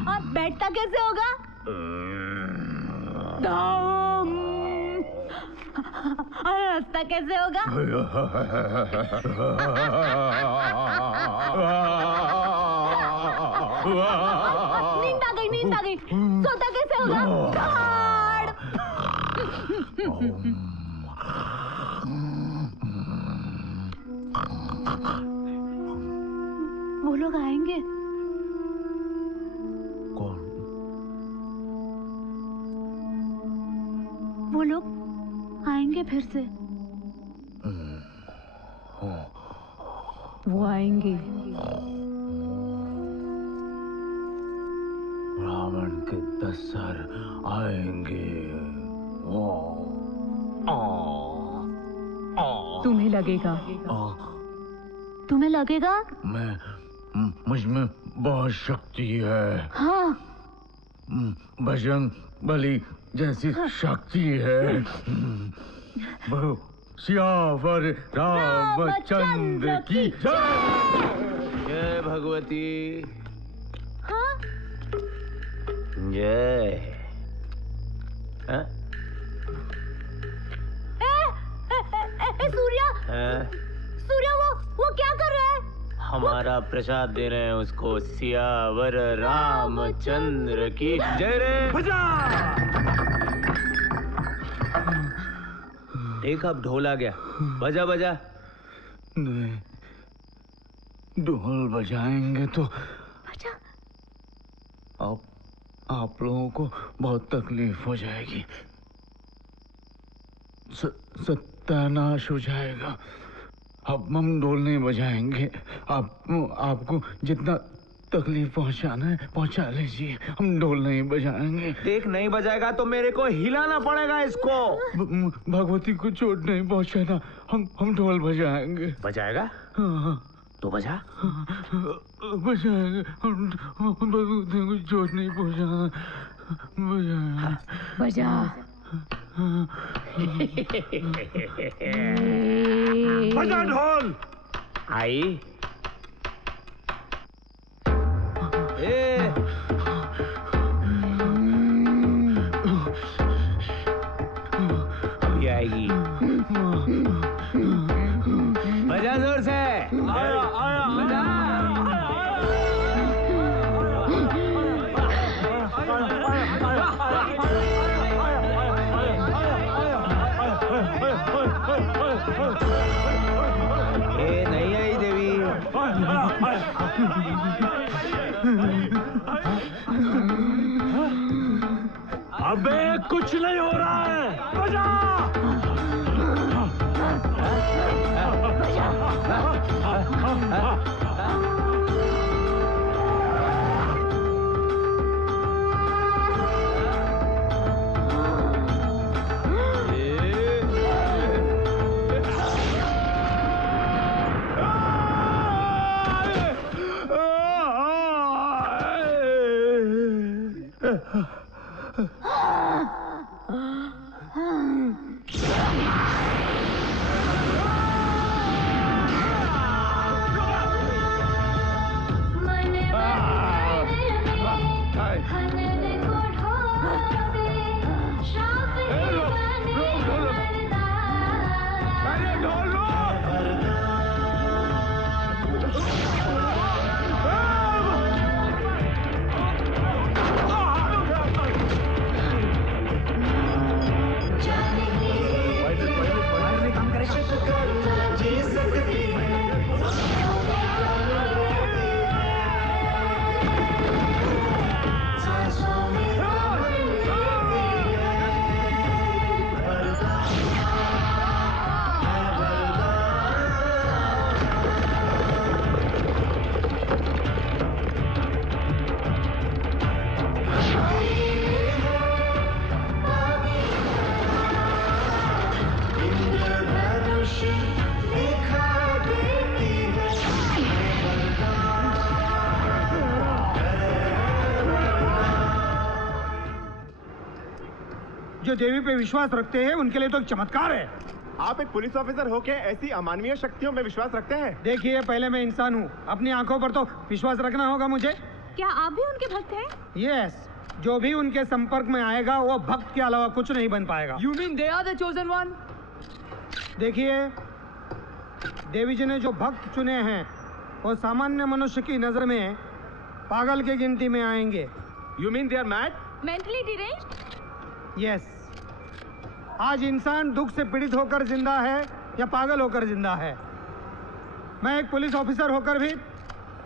और बैठता कैसे होगा? और रास्ता कैसे होगा? नींद आ गई। सोता कैसे होगा? वो लोग आएंगे। कौन? वो लोग आएंगे फिर से। वो आएंगे। रावण के 10 सर आएंगे। तुम्हें लगेगा? तुम्हें लगेगा? मुझ में बहुत शक्ति है। हाँ। बजरंग बली जैसी शक्ति है। सियावर रामचंद्र की जय भगवती। हाँ? जय। सूर्या वो क्या कर रहा है? हमारा प्रसाद दे रहे हैं उसको। सियावर रामचंद्र की जय रे। देख अब ढोल आ गया। बजा बजा। नहीं, ढोल बजाएंगे तो आप लोगों को बहुत तकलीफ हो जाएगी। सत्यानाश हो जाएगा। अब हम ढोल नहीं बजाएंगे। आपको जितना तकलीफ पहुंचाना है पहुंचा लीजिए। हम ढोल नहीं बजाएंगे। देख नहीं बजाएगा तो मेरे को हिलाना पड़ेगा इसको। भगवती को चोट नहीं पहुंचाना। हम ढोल बजाएंगे। बजाएगा? हाँ। तो बजा। बजाएंगे। हम भगवती को चोट नहीं पहुंचाना। बजाएंगे। बजा। बजा ढोल। आई अभी आएगी। बजा जोर से। आया आया बजा। ए नहीं आई देवी। अबे कुछ नहीं हो रहा है। बजा। जो देवी पे विश्वास रखते हैं उनके लिए तो एक चमत्कार है। आप एक पुलिस ऑफिसर होके ऐसी अमानवीय शक्तियों में विश्वास रखते हैं? देखिए, पहले मैं इंसान हूँ, अपनी आंखों पर तो विश्वास रखना होगा मुझे। क्या आप भी उनके भक्त हैं? यस, जो भी उनके संपर्क में आएगा वो भक्त के अलावा कुछ नहीं बन पाएगा। You mean they are the chosen one? देखिए, देवी जी ने जो भक्त चुने हैं वो सामान्य मनुष्य की नजर में पागल के गिनती में आएंगे। You mean they are mad? Mentally deranged? Yes, आज इंसान दुख से पीड़ित होकर जिंदा है या पागल होकर जिंदा है। मैं एक पुलिस ऑफिसर होकर भी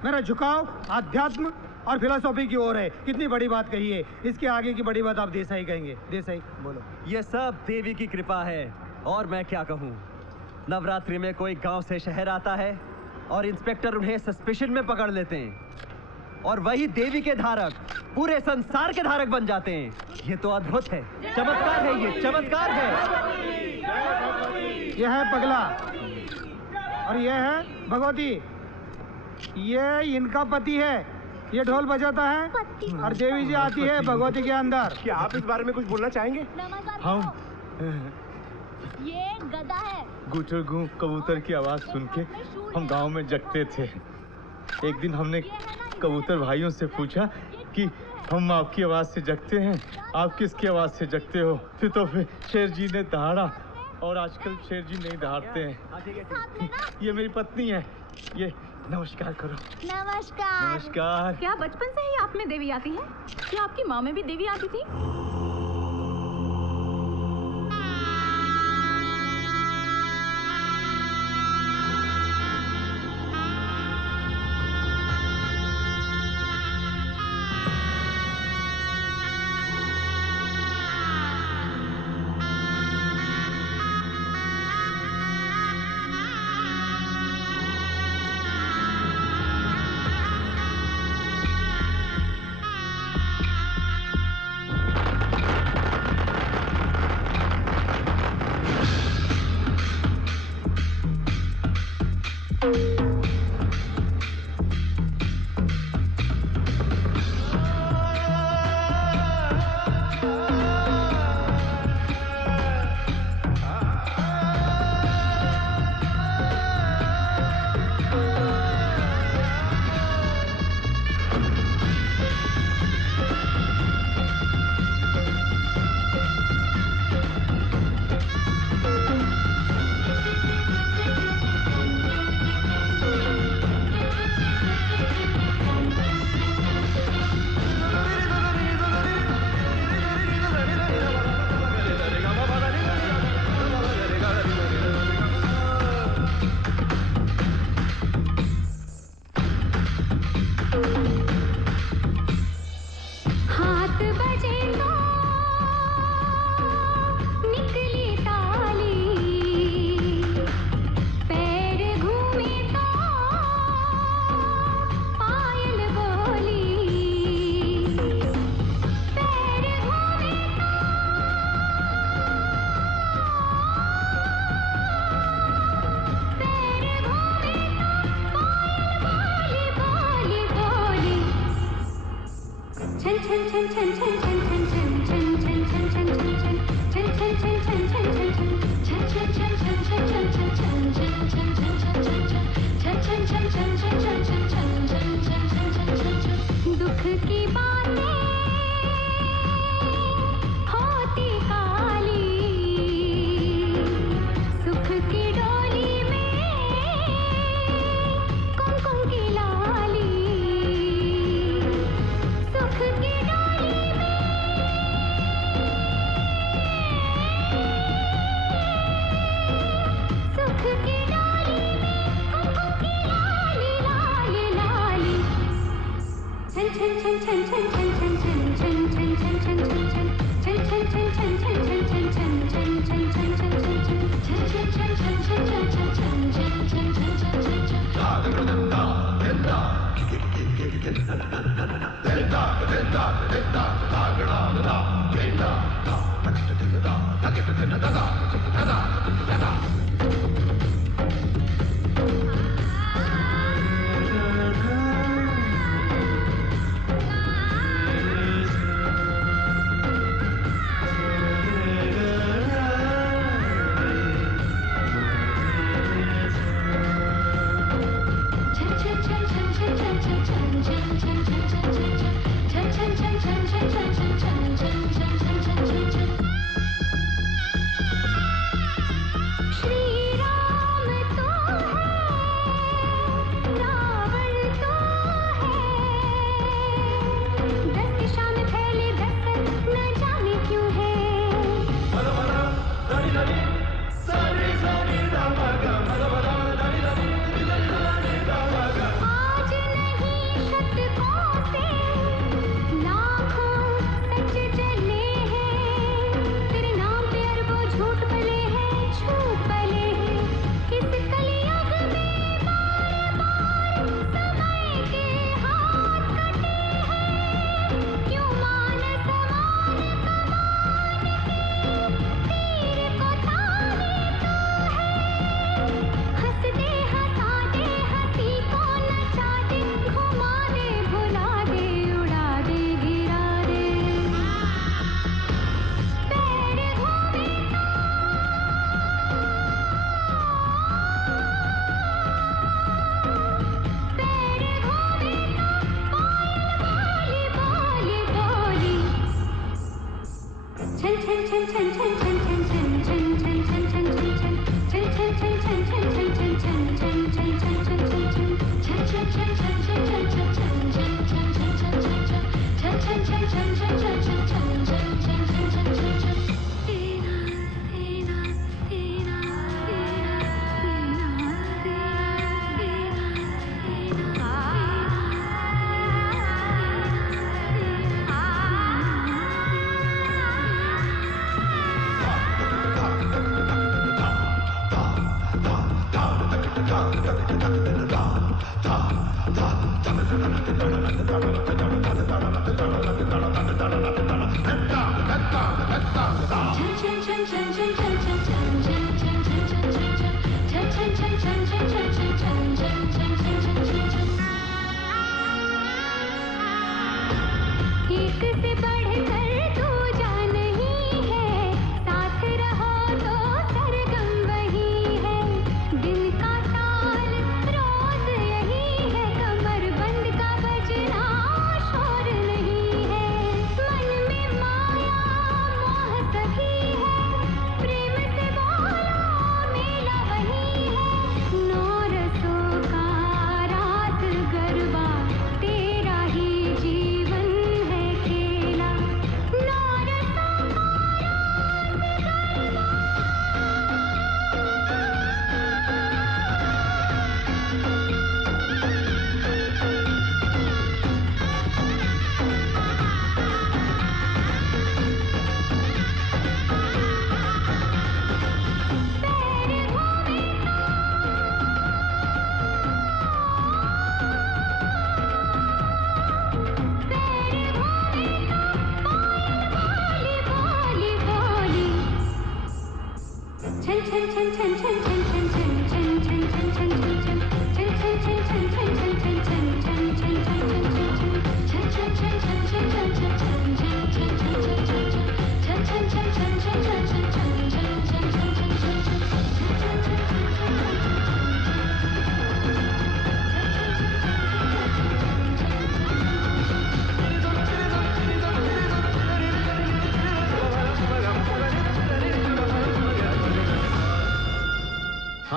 मेरा झुकाव आध्यात्म और फिलॉसफी की ओर है। कितनी बड़ी बात कही है, इसके आगे की बड़ी बात आप देसाई कहेंगे। देसाई बोलो। ये सब देवी की कृपा है और मैं क्या कहूँ। नवरात्रि में कोई गांव से शहर आता है और इंस्पेक्टर उन्हें सस्पिशन में पकड़ लेते हैं और वही देवी के धारक पूरे संसार के धारक बन जाते हैं। ये तो अद्भुत है, चमत्कार है, ये चमत्कार है। यह है पगला और यह है भगवती। ये इनका पति है, ये ढोल बजाता है और देवी जी आती है भगवती के अंदर। क्या आप इस बारे में कुछ बोलना चाहेंगे? हम ये गधा है। गुटर गू कबूतर की आवाज सुन के हम गांव में जगते थे। एक दिन हमने कबूतर भाइयों से पूछा कि हम आपकी आवाज से जगते हैं, आप किसकी आवाज से जगते हो? फिर शेर जी ने दहाड़ा और आजकल शेर जी नहीं दहाड़ते हैं। ये मेरी पत्नी है, ये नमस्कार करो। नमस्कार। नमस्कार। क्या बचपन से ही आप में देवी आती है? क्या आपकी माँ में भी देवी आती थी?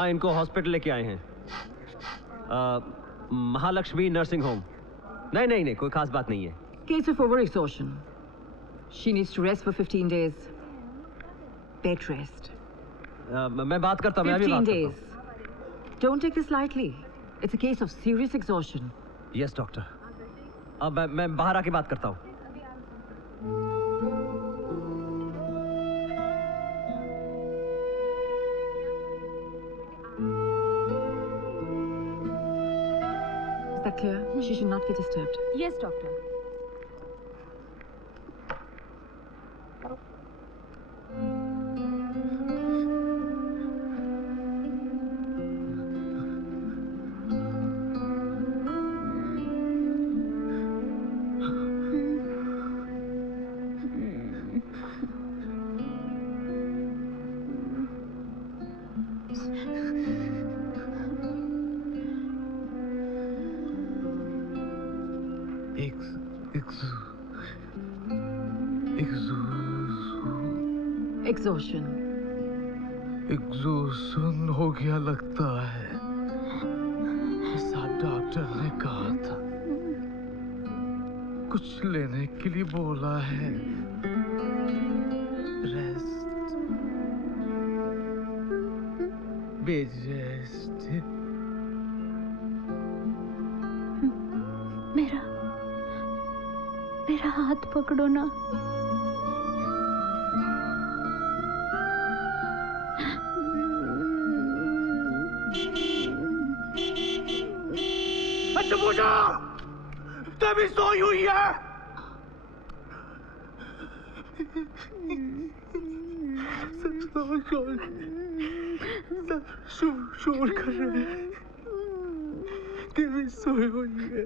हाँ, इनको हॉस्पिटल लेके आए हैं। Mahalakshmi nursing home. नहीं नहीं नहीं, कोई खास बात नहीं है। Case of overexhaustion. She needs to rest for 15 days. Bed rest. मैं बात करता हूँ, मैं भी बात 15 days. Don't take this lightly. It's a case of serious exhaustion. Yes, doctor. अब मैं बाहर आके बात करता हूँ। that clear? She should not get disturbed. Yes, doctor. Exhaustion. Exhaustion हो गया लगता है। ऐसा डॉक्टर ने कहा था। कुछ लेने के लिए बोला है। Rest, bed rest. मेरा हाथ पकड़ो ना। पूजा तभी सोई हुई है। शोर कर रहे हैं। तभी सोई हुई है।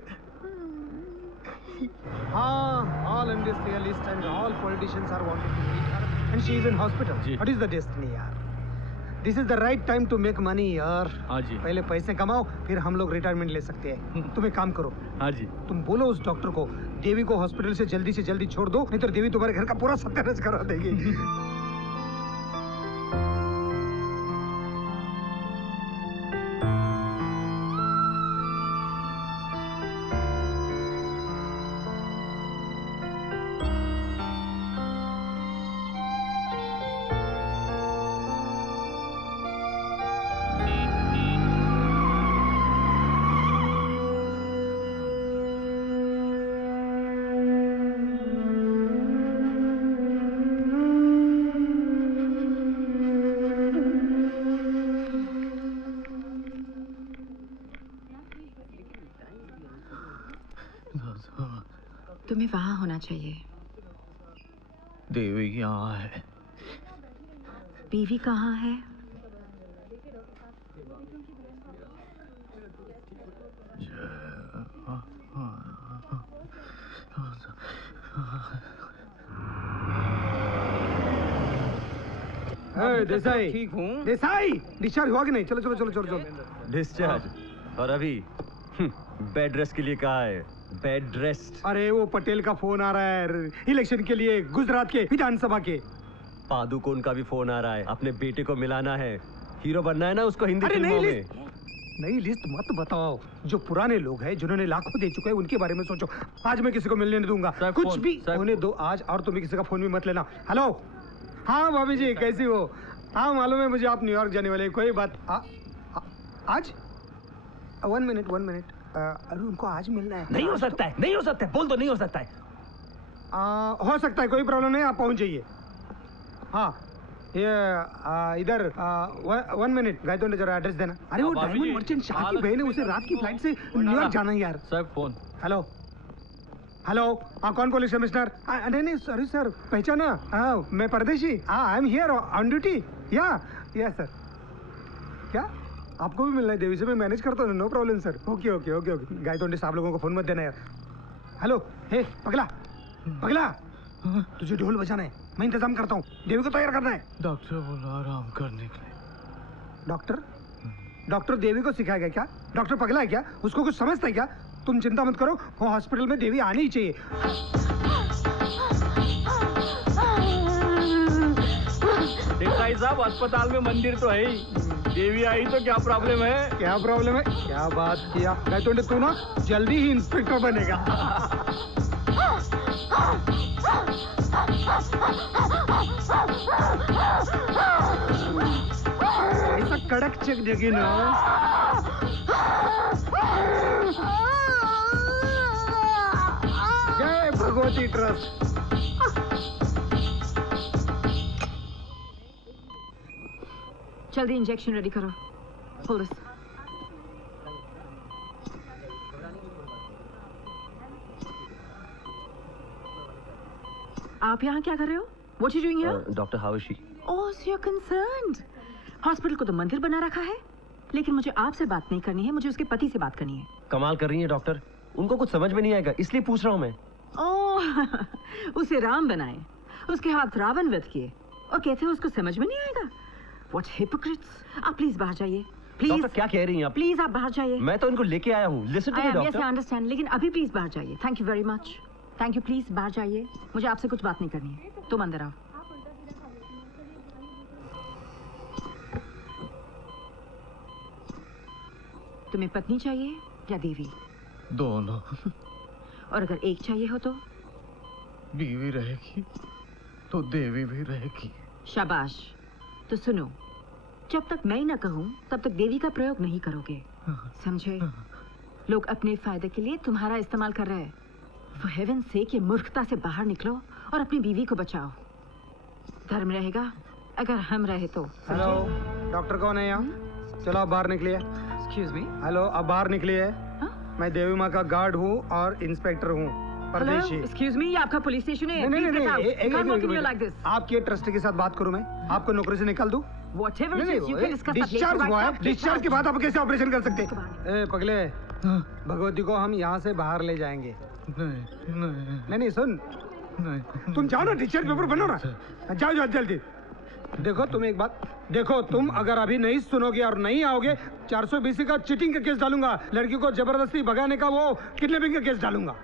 all industrialists and all politicians are wanting to meet her and she is in hospital. What is the destiny यार? This is the right time to make money यार। हाँ जी। पहले पैसे कमाओ फिर हम लोग रिटायरमेंट ले सकते हैं। तुम एक काम करो। हाँ जी। तुम बोलो उस डॉक्टर को देवी को हॉस्पिटल से जल्दी छोड़ दो, नहीं तो देवी तुम्हारे घर का पूरा सत्यानाश करा देगी। तुम्हें वहां होना चाहिए। देवी यहाँ है। बीवी कहाँ है? देसाई, ठीक हूँ। देसाई डिस्चार्ज हुआ कि नहीं? चलो चलो चलो चलो चलो। डिस्चार्ज और अभी बेड रेस्ट के लिए कहा है। Bed rest. अरे वो पटेल का फोन आ रहा है इलेक्शन के लिए गुजरात के विधानसभा के। पादुकोण का भी फोन आ रहा है। अपने बेटे को मिलाना है, हीरो बनना है ना उसको हिंदी फिल्मों में। नई लिस्ट मत बताओ। जो पुराने लोग हैं जिन्होंने लाखों दे चुके हैं उनके बारे में सोचो। आज मैं किसी को मिलने नहीं दूंगा। कुछ भी होने दो आज। और तुम किसी का फोन भी मत लेना। हेलो, हाँ भाभी जी कैसी हो? हाँ मालूम है मुझे आप न्यूयॉर्क जाने वाले। कोई बात आज 1 मिनट। अरे उनको आज मिलना है। नहीं हो सकता है, नहीं हो सकता है। बोल दो नहीं हो सकता है। हो सकता है, कोई प्रॉब्लम नहीं। आप पहुंच जाइए। हाँ ये इधर 1 मिनट। गायतों ने जरा एड्रेस देना। अरे वो डायमंड मर्चेंट शाह की बहन है, उसे रात की फ्लाइट से न्यूयॉर्क जाना है यार। Sir phone. हेलो कौन पुलिस कमिश्नर? नहीं सॉरी सर, पहचाना? मैं परदेशी। I am here on duty. या सर। क्या आपको भी मिलना है देवी से? मैं मैनेज करता हूँ, no problem sir. Okay. Gaitonde साहब लोगों को फोन मत देना यार। हेलो, हे पगला तुझे ढोल बजाना है, मैं इंतजाम करता हूँ। देवी को तैयार करना है। डॉक्टर बोला आराम करने के लिए। डॉक्टर देवी को सिखाएगा क्या? डॉक्टर पगला है क्या? उसको कुछ समझता है क्या? तुम चिंता मत करो, वो हॉस्पिटल में देवी आनी ही चाहिए। देसाई साहब अस्पताल में मंदिर तो है ही, देवी आई तो क्या प्रॉब्लम है? क्या प्रॉब्लम है? क्या बात किया गायतोंडे, तू ना जल्दी ही इंस्पेक्टर बनेगा। ऐसा कड़क चेक देगी ना। जय भगवती ट्रस्ट। जल्दी इंजेक्शन रेडी करो। Hold this. आप यहाँ क्या कर रहे हो? What are you doing here? Doctor how is she? Oh, so you're concerned. Hospital को तो मंदिर बना रखा है, लेकिन मुझे आपसे बात नहीं करनी है, मुझे उसके पति से बात करनी है। कमाल कर रही है डॉक्टर, उनको कुछ समझ में नहीं आएगा इसलिए पूछ रहा हूँ मैं। ओह, उसे राम बनाए, उसके हाथ रावण वध किए और कहते हैं उसको समझ में नहीं आएगा। What hypocrites! आप प्लीज बाहर जाइए। प्लीज। डॉक्टर क्या कह रही हैं आप? प्लीज आप बाहर जाइए। मैं तो इनको लेके आया हूँ। Listen to me doctor. Yes, I understand, लेकिन अभी प्लीज बाहर जाइए। Thank you very much. Thank you, please बाहर जाइए। मुझे आपसे कुछ बात नहीं करनी है, तुम अंदर आओ। तुम्हें पत्नी चाहिए या देवी? दोनों। और अगर एक चाहिए हो तो? बीवी रहेगी तो देवी भी रहेगी। शाबाश। तो सुनो, जब तक मैं ना कहूं तब तक देवी का प्रयोग नहीं करोगे, समझे? लोग अपने फायदे के लिए तुम्हारा इस्तेमाल कर रहे हैं। For heaven's sake, ये मूर्खता से बाहर निकलो और अपनी बीवी को बचाओ। धर्म रहेगा अगर हम रहे तो। हेलो, डॉक्टर कौन है यहाँ? चलो आप बाहर निकलिए। Excuse me? हेलो, आप बाहर निकलिए। मैं देवी माँ का गार्ड हूँ और इंस्पेक्टर हूँ, परदेशी। Excuse me, ये आपका पुलिस स्टेशन है। नहीं, नहीं, आपके ट्रस्टी के साथ बात करूँ मैं? आपको नौकरी से निकाल दूँ? Whatever it is, you can discuss that later. Discharge हुआ है, डिस्चार्ज के बाद आप कैसे ऑपरेशन कर सकते हैं? ए पगले, भगवती को हम यहाँ से बाहर ले जाएंगे। नहीं सुन, तुम जाओ ना, डिस्चार्ज पेपर बनो ना, जाओ जल्दी। देखो तुम एक बात देखो, तुम अगर अभी नहीं सुनोगे और नहीं आओगे, 420 का चीटिंग का केस डालूंगा, लड़की को जबरदस्ती भगाने का, वो किडनैपिंग का केस डालूंगा,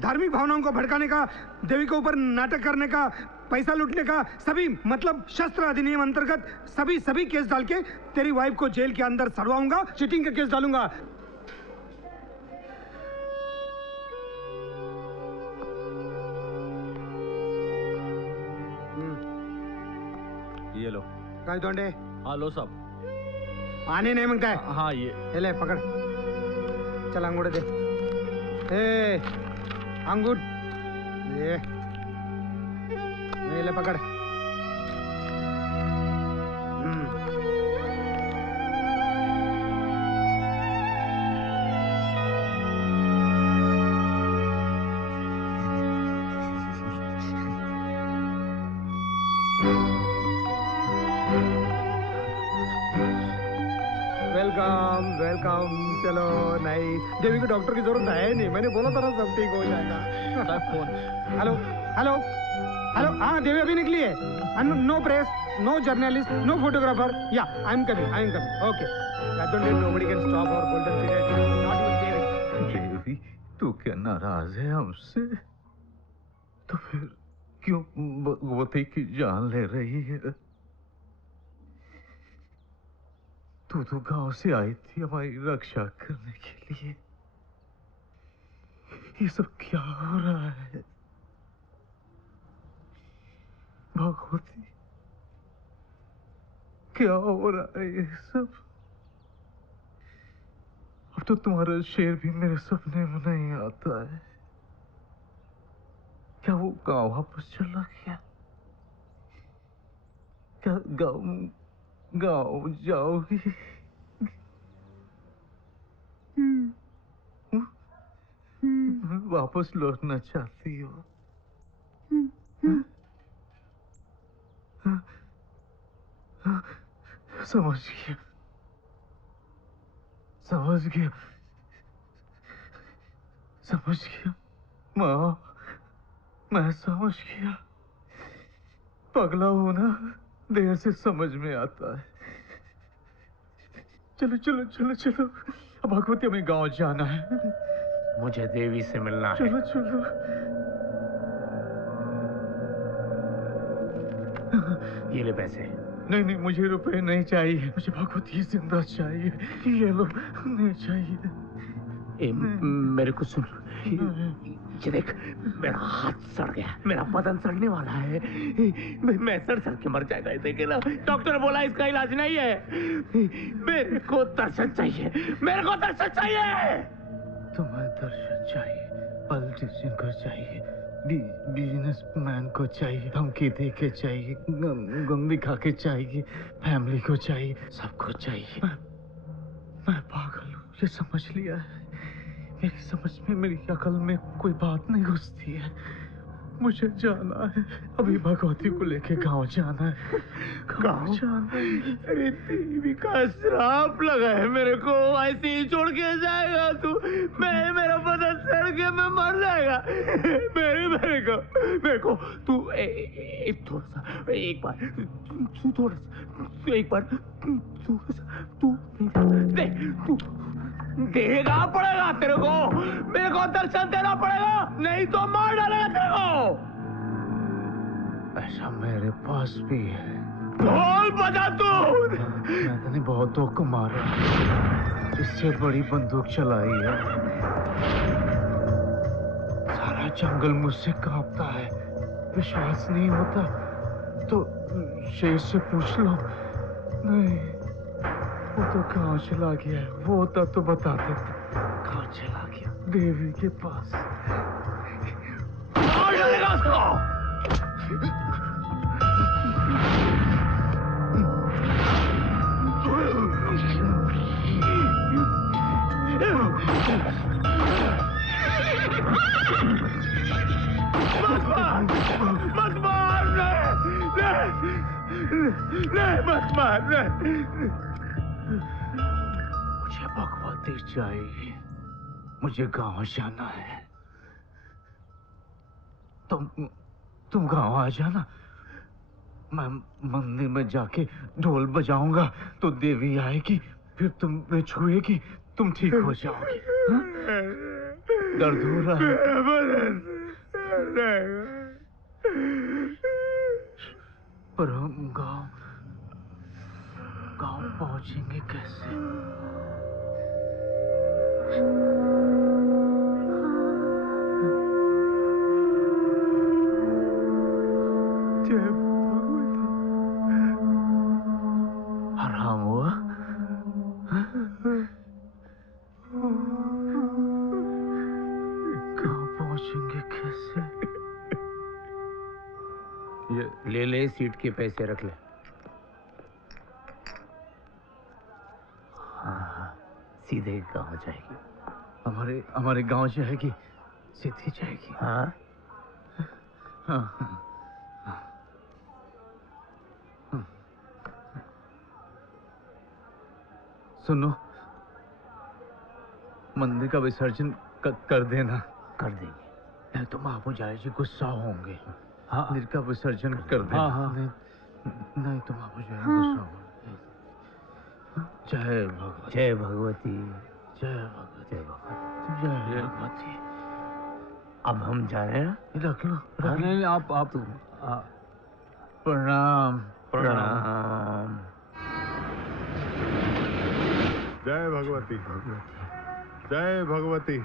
धार्मिक भावनाओं को भड़काने का, देवी के ऊपर नाटक करने का, पैसा लूटने का, सभी मतलब शस्त्र अधिनियम अंतर्गत सभी केस डाल के तेरी वाइफ को जेल के अंदर सड़वाऊंगा, चीटिंग का केस डालूंगा। ये लो। गाय दोंडे। हाँ लो साहब। आने नहीं मांगता है। हाँ ये ले पकड़, चल अंगूठे दे। ए अंगूठ ये ले पकड़। वेलकम। चलो, नहीं देवी को डॉक्टर की जरूरत है नहीं, मैंने बोला था ना सब ठीक हो जाएगा। फोन। हेलो हेलो हेलो, हाँ देवी अभी निकली है। No press, no journalist, no photographer. Yeah I am coming. Okay, nobody can stop our golden period, not even Devi. Devi, तू क्या नाराज है हमसे? तो फिर क्यों भगवती की जान ले रही है? तू तो गांव से आई थी हमारी रक्षा करने के लिए। ये सब क्या हो रहा है भगवती? क्या हो रहा है ये सब? अब तो तुम्हारा शेर भी मेरे सपने में नहीं आता है। क्या वो गांव वापस चला गया? क्या गांव जाओगी? वापस लौटना चाहती हो? समझ गया माँ, मैं समझ गया। पगला होना देर से समझ में आता है। चलो अब भगवती हमें गांव जाना है। मुझे देवी से मिलना है। चलो। ये ले पैसे। नहीं, मुझे रुपए नहीं चाहिए, मुझे भगवती जिंदा चाहिए। ये लो, नहीं चाहिए। मेरे को सुन, ये देख, मेरा हाथ सड़ गया, मेरा बदन सड़ने वाला है, मैं सड़ के मर जाएगा। देखे ना, डॉक्टर बोला इसका इलाज नहीं है। मेरे को दर्शन चाहिए। तुम्हें दर्शन चाहिए, पॉलिटिशियन को चाहिए, बिजनेसमैन को चाहिए, धमकी दे के चाहिए, गम दिखा के चाहिए, फैमिली को चाहिए, सबको चाहिए। मैं पागल हूँ, ये समझ लिया है। मेरी समझ में, मेरी अकल में कोई बात नहीं घुसती है। मुझे जाना है, अभी भगवती को लेके गांव जाना है। गांव जाना है। अरे देवी का श्राप लगा है मेरे को, ऐसे ही छोड़ के जाएगा तू? मेरा बदन सड़ के मैं मर जाएगा। मेरे को तू थोड़ा सा एक बार तू देगा पड़ेगा तेरे को, मेरे को दर्शन देना पड़ेगा, नहीं तो मार डालेगा तेरे को। ऐसा मेरे पास भी है। ढोल बजा तू। मैंने बहुतों को मारा, इससे बड़ी बंदूक चलाई है। सारा जंगल मुझसे कांपता है, विश्वास नहीं होता तो शेर से पूछ लो। नहीं, वो तो कहाँ चला गया है, वो होता तो बता देता। कहाँ चला गया? देवी के पास। मार डालेगा उसको। मत मार, नहीं मत मार। मुझे भगवती चाहिए, मुझे गांव जाना है। तुम गांव आ जाना, मैं मंदिर में जाके ढोल बजाऊंगा तो देवी आएगी, फिर तुम्हें छुएगी, तुम ठीक हो जाओगी। दर्द हो रहा है पर हम गांव पहुंचेंगे कैसे? जय भगवती। आराम हुआ? गांव पहुंचेंगे कैसे? ये ले सीट के पैसे रख ले। हाँ, सीधे गांव जाएगी। हमारे गांव जाएगी, सीधी जाएगी। हाँ हाँ। सुनो, मंदिर का विसर्जन कर देना। कर देंगे, नहीं तो महापुजारी जी गुस्सा होंगे। हाँ, मंदिर का विसर्जन कर देना। हाँ। नहीं तो महापुजारी गुस्सा होंगे। जय भगवती। जय भगवती। जय भगवती। जय भगवती। अब हम जा रहे हैं। रख लो। नहीं, आप प्रणाम। प्रणाम। जय भगवती। जय भगवती।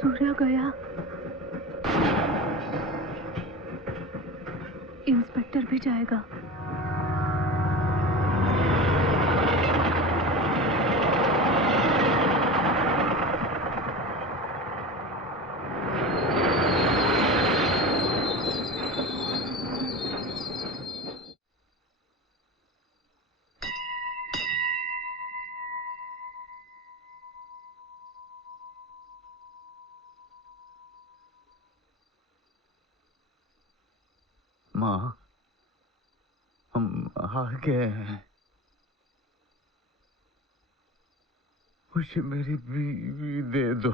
सूर्या गया, इंस्पेक्टर भी जाएगा। माँ, हम आ गए हैं। मुझे मेरी बीवी दे दो।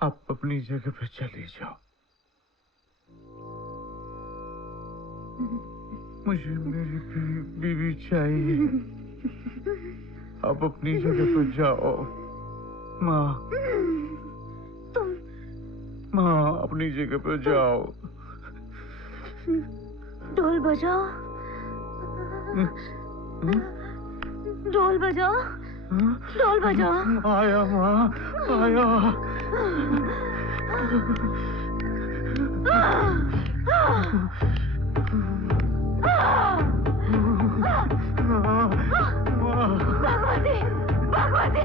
आप अपनी जगह पे चले जाओ। मुझे मेरी बीवी चाहिए। आप अपनी जगह पे जाओ। माँ, माँ अपनी जगह पे जाओ। ढोल बजाओ, ढोल बजाओ, ढोल बजाओ। आया माँ, आया। भगवती, भगवती।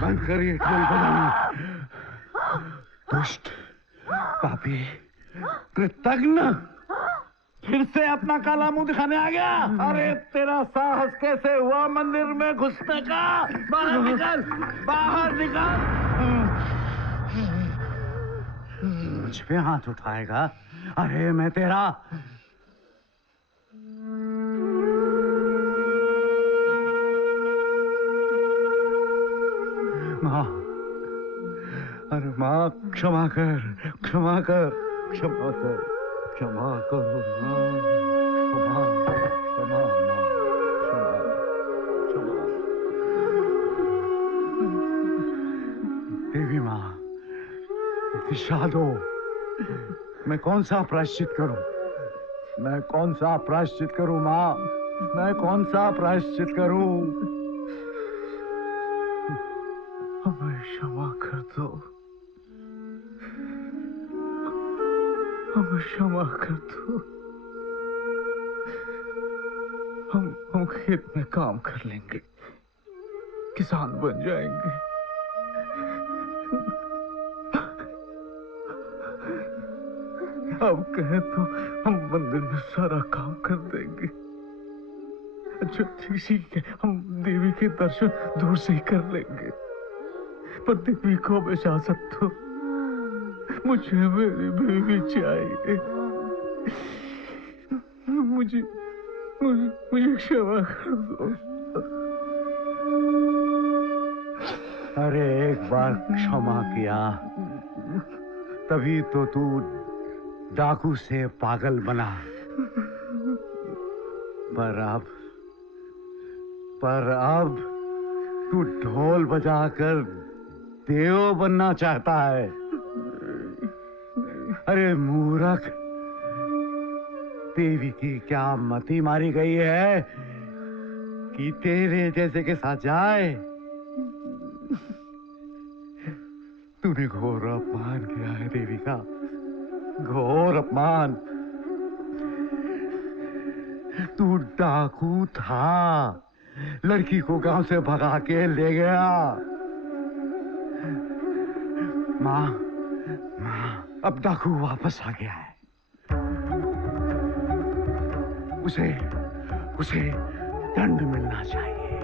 बंद करिए ढोल बजाना। दुष्ट, पापी, कृतघ्न, फिर से अपना काला मुंह दिखाने आ गया? अरे तेरा साहस कैसे हुआ मंदिर में घुसने का? बाहर निकल, बाहर निकल। मुझ पे हाथ उठाएगा? अरे मैं तेरा माँ, अरे माँ क्षमा कर, क्षमा कर, क्षमा कर, क्षमा करो माँ, क्षमा, क्षमा माँ, क्षमा, क्षमा। देवी माँ, दिशा दो। मैं कौन सा प्रायश्चित करूं? मैं कौन सा प्रायश्चित करूं माँ? मैं कौन सा प्रायश्चित करूं? हमें क्षमा कर दो, हमें क्षमा कर दो। हम खेत में काम कर लेंगे, किसान बन जाएंगे। अब कहे तो हम मंदिर में सारा काम कर देंगे। अच्छा ठीक है, हम देवी के दर्शन दूर से ही कर लेंगे, पर देवी को इजाजत दो। मुझे मेरी बीवी चाहिए। मुझे क्षमा कर दो। अरे एक बार क्षमा किया तभी तो तू डाकू से पागल बना, पर अब तू ढोल बजाकर देव बनना चाहता है। अरे मूर्ख, देवी की क्या मति मारी गई है कि तेरे जैसे के साथ जाए? तूने घोर अपमान किया है देवी का, घोर अपमान। तू डाकू था, लड़की को गांव से भगा के ले गया। माँ, अब डाकू वापस आ गया है। उसे दंड मिलना चाहिए,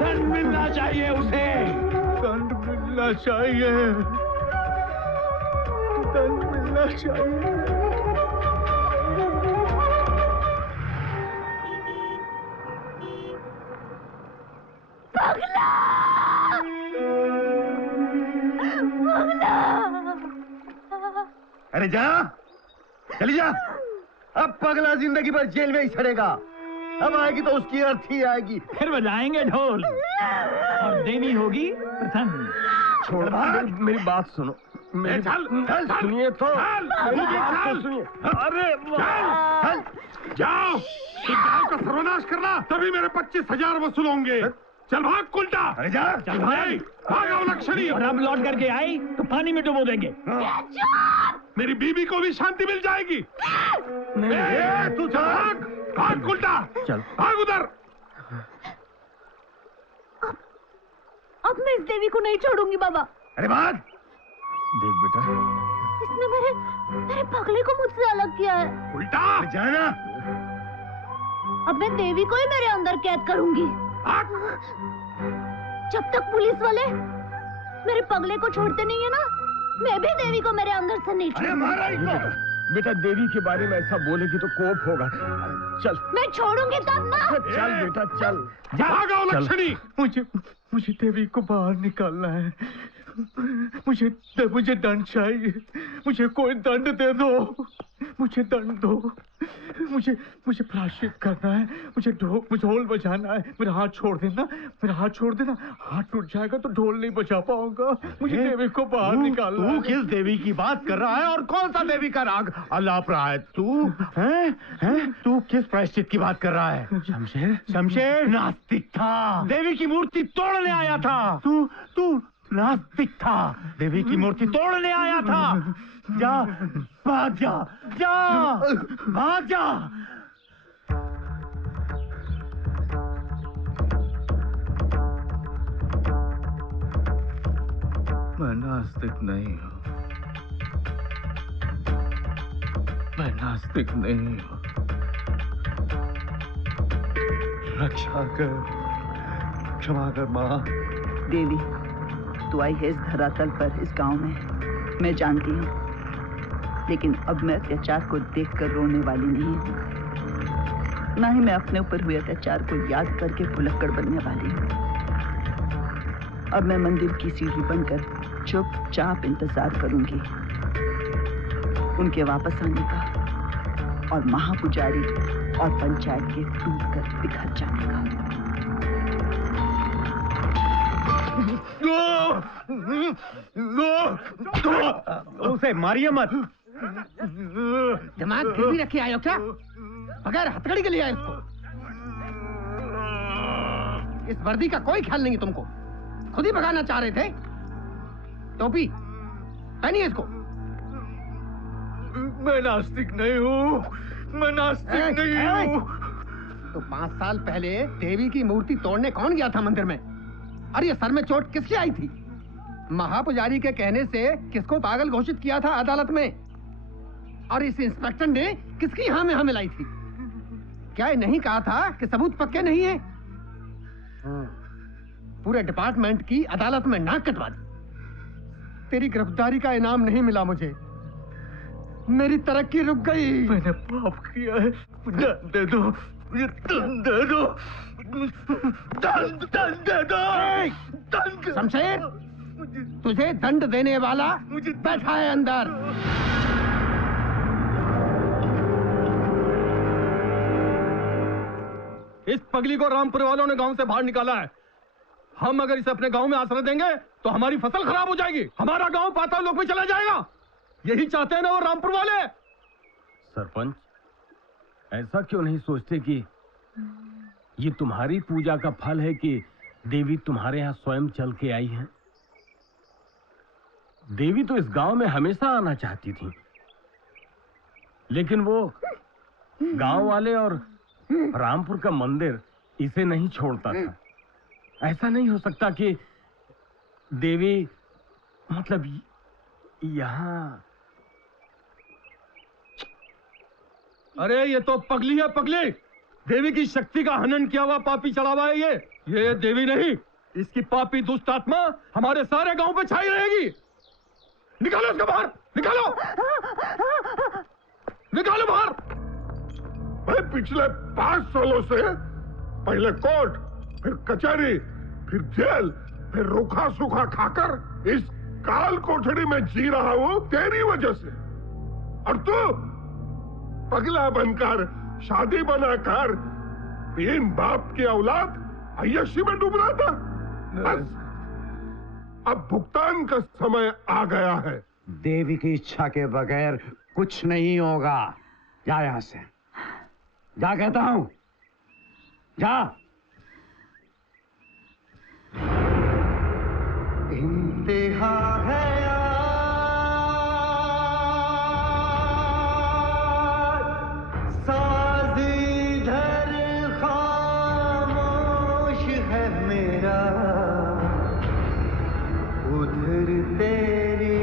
दंड मिलना चाहिए उसे, दंड मिलना चाहिए, दंड मिलना चाहिए। पगला! पगला! अरे जा, चली जा। अब पगला जिंदगी भर जेल में ही सड़ेगा। अब आएगी तो उसकी अर्थी आएगी। फिर बजाएंगे ढोल और देवी होगी प्रसन्न। छोड़, मेरी बात सुनो। सुनिए तो, मेरी बात तो सुनिए। अरे जाओ, इस गांव का सर्वनाश करना, तभी मेरे 25,000 वसूल होंगे। चल भाग कुलटा। अरे जा, चल भाई, भागा लक्ष्मी। और अब लौट करके आई तो पानी में डुबो देंगे। मेरी बीबी को भी शांति मिल जाएगी। तू भाग, भाग कुलटा, चल भाग उधर। अब मैं इस देवी को नहीं छोड़ूंगी बाबा। अरे भाग। देख बेटा, इसने मेरे पगले को मुझसे अलग किया है। उल्टा जाना। अब मैं देवी को ही मेरे अंदर कैद करूंगी। जब तक पुलिस वाले मेरे पगले को छोड़ते नहीं है ना, मैं भी देवी को मेरे अंदर से नहीं छोड़ूंगी। बेटा देवी के बारे में ऐसा बोलेगी तो कोप होगा। चल, मैं छोड़ूंगी तब ना। चल बेटा चल। भागो लक्ष्मी। मुझे देवी को बाहर निकालना है। मुझे दंड चाहिए। मुझे कोई दंड दे दो। मुझे दंड दो। मुझे प्रायश्चित करना है। मुझे ढोल बजाना है। मेरा हाथ छोड़ देना, मेरा हाथ छोड़ देना। हाथ टूट जाएगा तो ढोल नहीं बजा पाऊंगा। मुझे देवी को बाहर निकालना है। तू किस देवी की बात कर रहा है और कौन सा देवी का राग अलाप रहा है तू? हैं? तू किस प्रायश्चित की बात कर रहा है? शमशेर नास्तिक था, देवी की मूर्ति तोड़ने आया था। तू नास्तिक था, देवी की मूर्ति तोड़ने आया था। जा, भाग जा, भाग जा। मैं नास्तिक नहीं हूँ। नास्तिक नहीं हूँ। रक्षा कर, क्षमा कर माँ। देवी, तू आई है इस धरातल पर, इस गांव में, मैं जानती हूँ, लेकिन अब मैं अत्याचार को देखकर रोने वाली नहीं हूँ, ना ही मैं अपने ऊपर हुए अत्याचार को याद करके भुलक्कड़ बनने वाली हूँ। अब मैं मंदिर की सीढ़ी बनकर चुपचाप इंतजार करूंगी उनके वापस आने का और महापुजारी और पंचायत के टूटकर बिखर जाने का। उसे मारिए मत। दिमाग गिरवी रखे आयो क्या? बगैर हथकड़ी के लिए आए उसको। इस वर्दी का कोई ख्याल नहीं तुमको, खुद ही भगाना चाह रहे थे। टोपी पहनिए इसको। मैं नास्तिक नहीं हूँ, मैं नास्तिक नहीं हूँ। तो 5 साल पहले देवी की मूर्ति तोड़ने कौन गया था मंदिर में? और ये सर में चोट किसकी आई थी? महापुजारी के कहने से किसको पागल घोषित किया था अदालत में? और इस इंस्पेक्टर ने किसकी हाँ में हाँ मिलाई थी? क्या ये नहीं कहा था कि सबूत पक्के नहीं है? पूरे डिपार्टमेंट की अदालत में नाक कटवा दी। तेरी गिरफ्तारी का इनाम नहीं मिला मुझे, मेरी तरक्की रुक गई। मैंने पाप किया है, दंड दे दो, मुझे दंड दे दो, दंड दे दो। शमशेर, तुझे दंड देने वाला बैठा है अंदर। इस पगली को रामपुर वालों ने गांव से बाहर निकाला है। हम अगर इसे अपने गांव में आश्रय देंगे तो हमारी फसल खराब हो जाएगी, हमारा गांव पाताल लोक में चला जाएगा। यही चाहते हैं ना वो रामपुर वाले। सरपंच, ऐसा क्यों नहीं सोचते कि ये तुम्हारी पूजा का फल है कि देवी तुम्हारे यहाँ स्वयं चल के आई है? देवी तो इस गांव में हमेशा आना चाहती थी, लेकिन वो गांव वाले और रामपुर का मंदिर इसे नहीं छोड़ता था। ऐसा नहीं हो सकता कि देवी मतलब यहाँ। अरे ये तो पगली है, पगली। देवी की शक्ति का हनन किया हुआ पापी चढ़ावा है ये देवी नहीं। इसकी पापी दुष्ट आत्मा हमारे सारे गांव पे छाई रहेगी। निकालो इसको बाहर, निकालो, निकालो बाहर। भाई पिछले 5 सालों से पहले कोर्ट, फिर कचहरी, फिर जेल, फिर रूखा सूखा खाकर इस काल कोठड़ी में जी रहा हूं तेरी वजह से। और तू पगला बनकर, शादी बनाकर 3 बाप की औलाद अय्याशी में डूब रहा था। बस अब भुगतान का समय आ गया है। देवी की इच्छा के बगैर कुछ नहीं होगा। जा यहां से, जा कहता हूं, जा। इंतहा है साज इधर खामोश है मेरा, उधर तेरी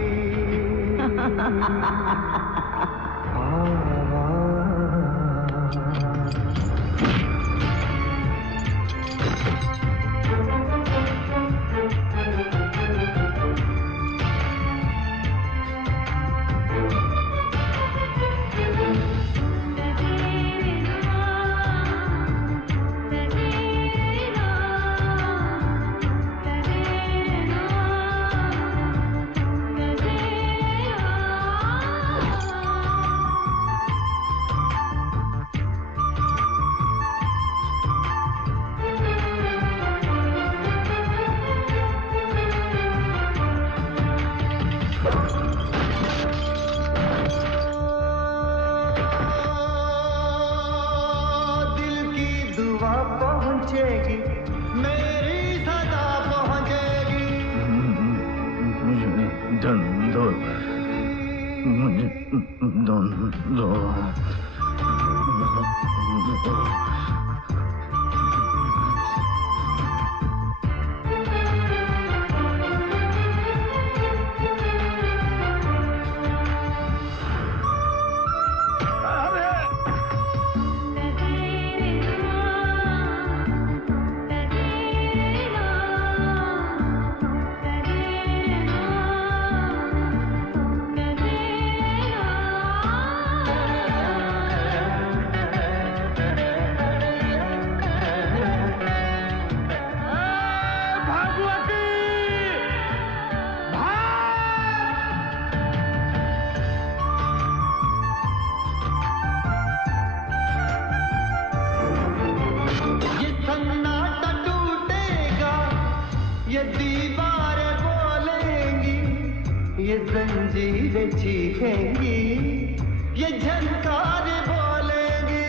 झनकार बोलेगी।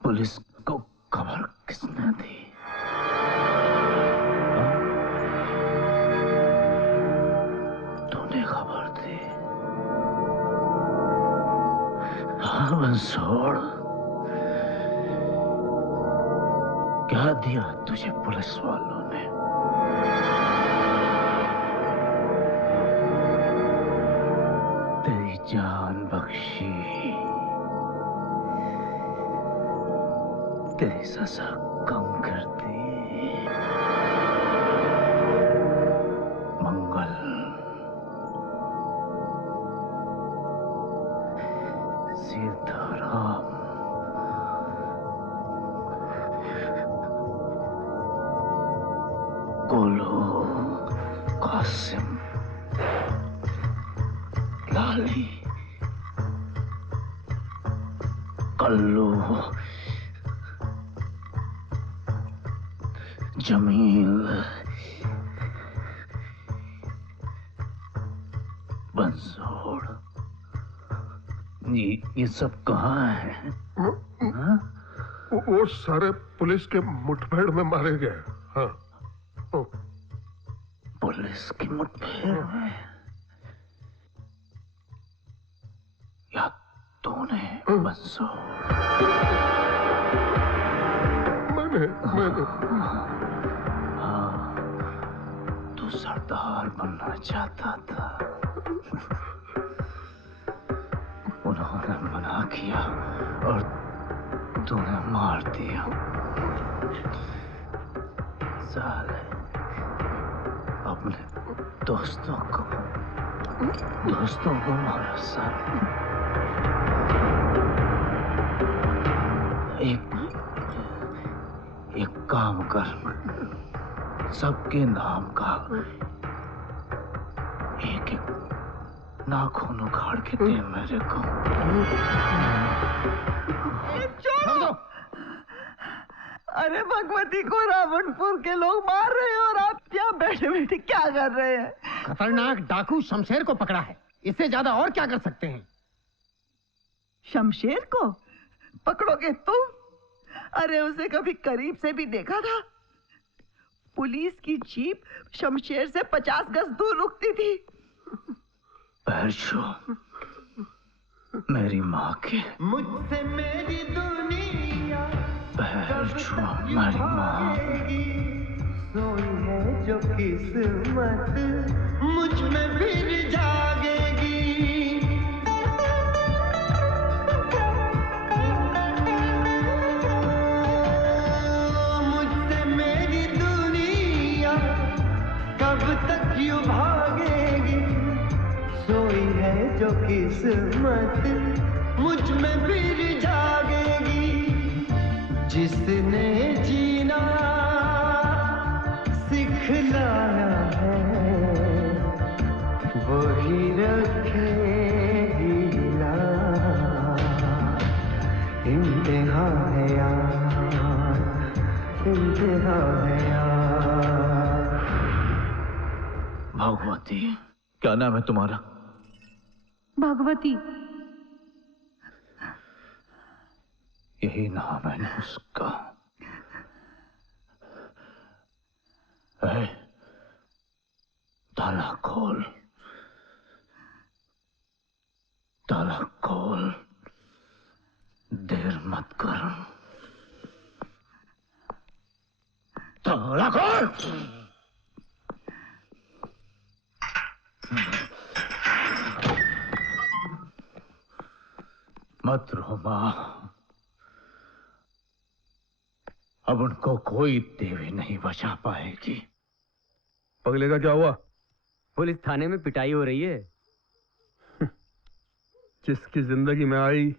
पुलिस को खबर किसने दी? तूने खबर दी? हाँ बंसोड़, क्या दिया तुझे पुलिस वालों ने? तेरी जान बख्शी, तेरी सजा कम कर दी। मंगल, सीताराम, गोलू, कासिम, लाली, कल्लू, जमील, बंसोड़, ये सब कहाँ है? हाँ? वो सारे पुलिस के मुठभेड़ में मारे गए। हाँ। पुलिस की मुठभेड़ में? या तूने बंसोड़? मैंने हाँ, तू सरदार बनना चाहता था। उन्होंने मना किया और तूने मार दिया। साले, अपने दोस्तों को मारा साले। एक काम कर, सबके नाम का एक नाखून उखाड़ के दे मेरे को। अरे भगवती को रावणपुर के लोग मार रहे हैं और आप यहाँ बैठे बैठे क्या कर रहे हैं? खतरनाक डाकू शमशेर को पकड़ा है, इससे ज्यादा और क्या कर सकते हैं? शमशेर को पकड़ोगे तुम? अरे उसे कभी करीब से भी देखा था? पुलिस की जीप शमशेर से 50 गज दूर रुकती थी। पैर छू मेरी माँ के, मुझसे मेरी दुनिया पैर छू मेरी माँ। सोई है जो किस्मत मुझ में फिर जागेगी। मुझसे मेरी दुनिया कब तक यूं भागेगी। सोई है जो किस्मत मुझ में फिर जागेगी। जिसने जीना सिखलाया है वही रखेगी लाज। इंतहा है यार, इंतहा है यार। भगवती, क्या नाम है तुम्हारा? भगवती। यही नाम है ना उसका? ताला खोल, ताला खोल, देर मत कर। ताला खोल। मत रो मां, अब उनको कोई देवी नहीं बचा पाएगी। पगले का क्या हुआ? पुलिस थाने में पिटाई हो रही है। जिसकी जिंदगी में आई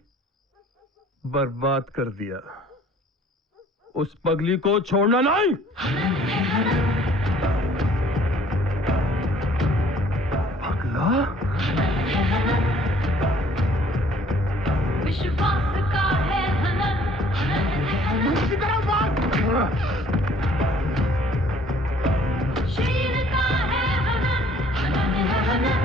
बर्बाद कर दिया, उस पगली को छोड़ना नहीं। पगला विश्वास का है हनन, दूसरी तरफ शीर का है हनन, हनन है हनन।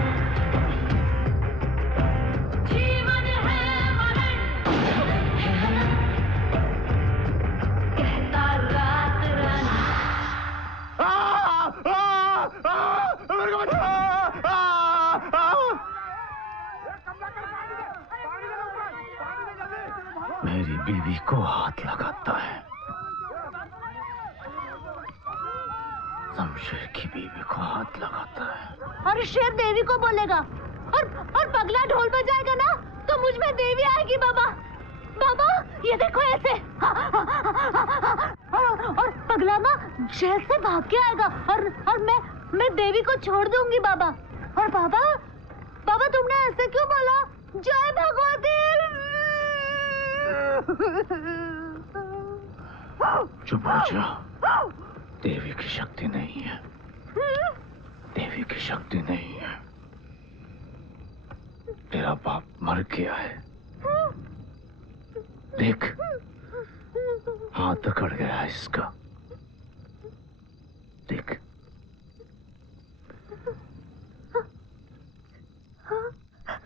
मेरी बीवी को हाथ लगाता है, शमशेर की बीवी को हाथ लगाता है। और शेर देवी को बोलेगा और पगला ढोल बजाएगा ना तो मुझ में देवी आएगी बाबा। बाबा ये देखो ऐसे। और पगला ना शहर से भाग के आएगा और मैं देवी को छोड़ दूंगी बाबा। और बाबा तुमने ऐसे क्यों बोला? जय भगवती। चुप हो जाओ, देवी की शक्ति नहीं है, देवी की शक्ति नहीं है। तेरा बाप मर गया है, देख हाथ अकड़ गया है इसका, देख।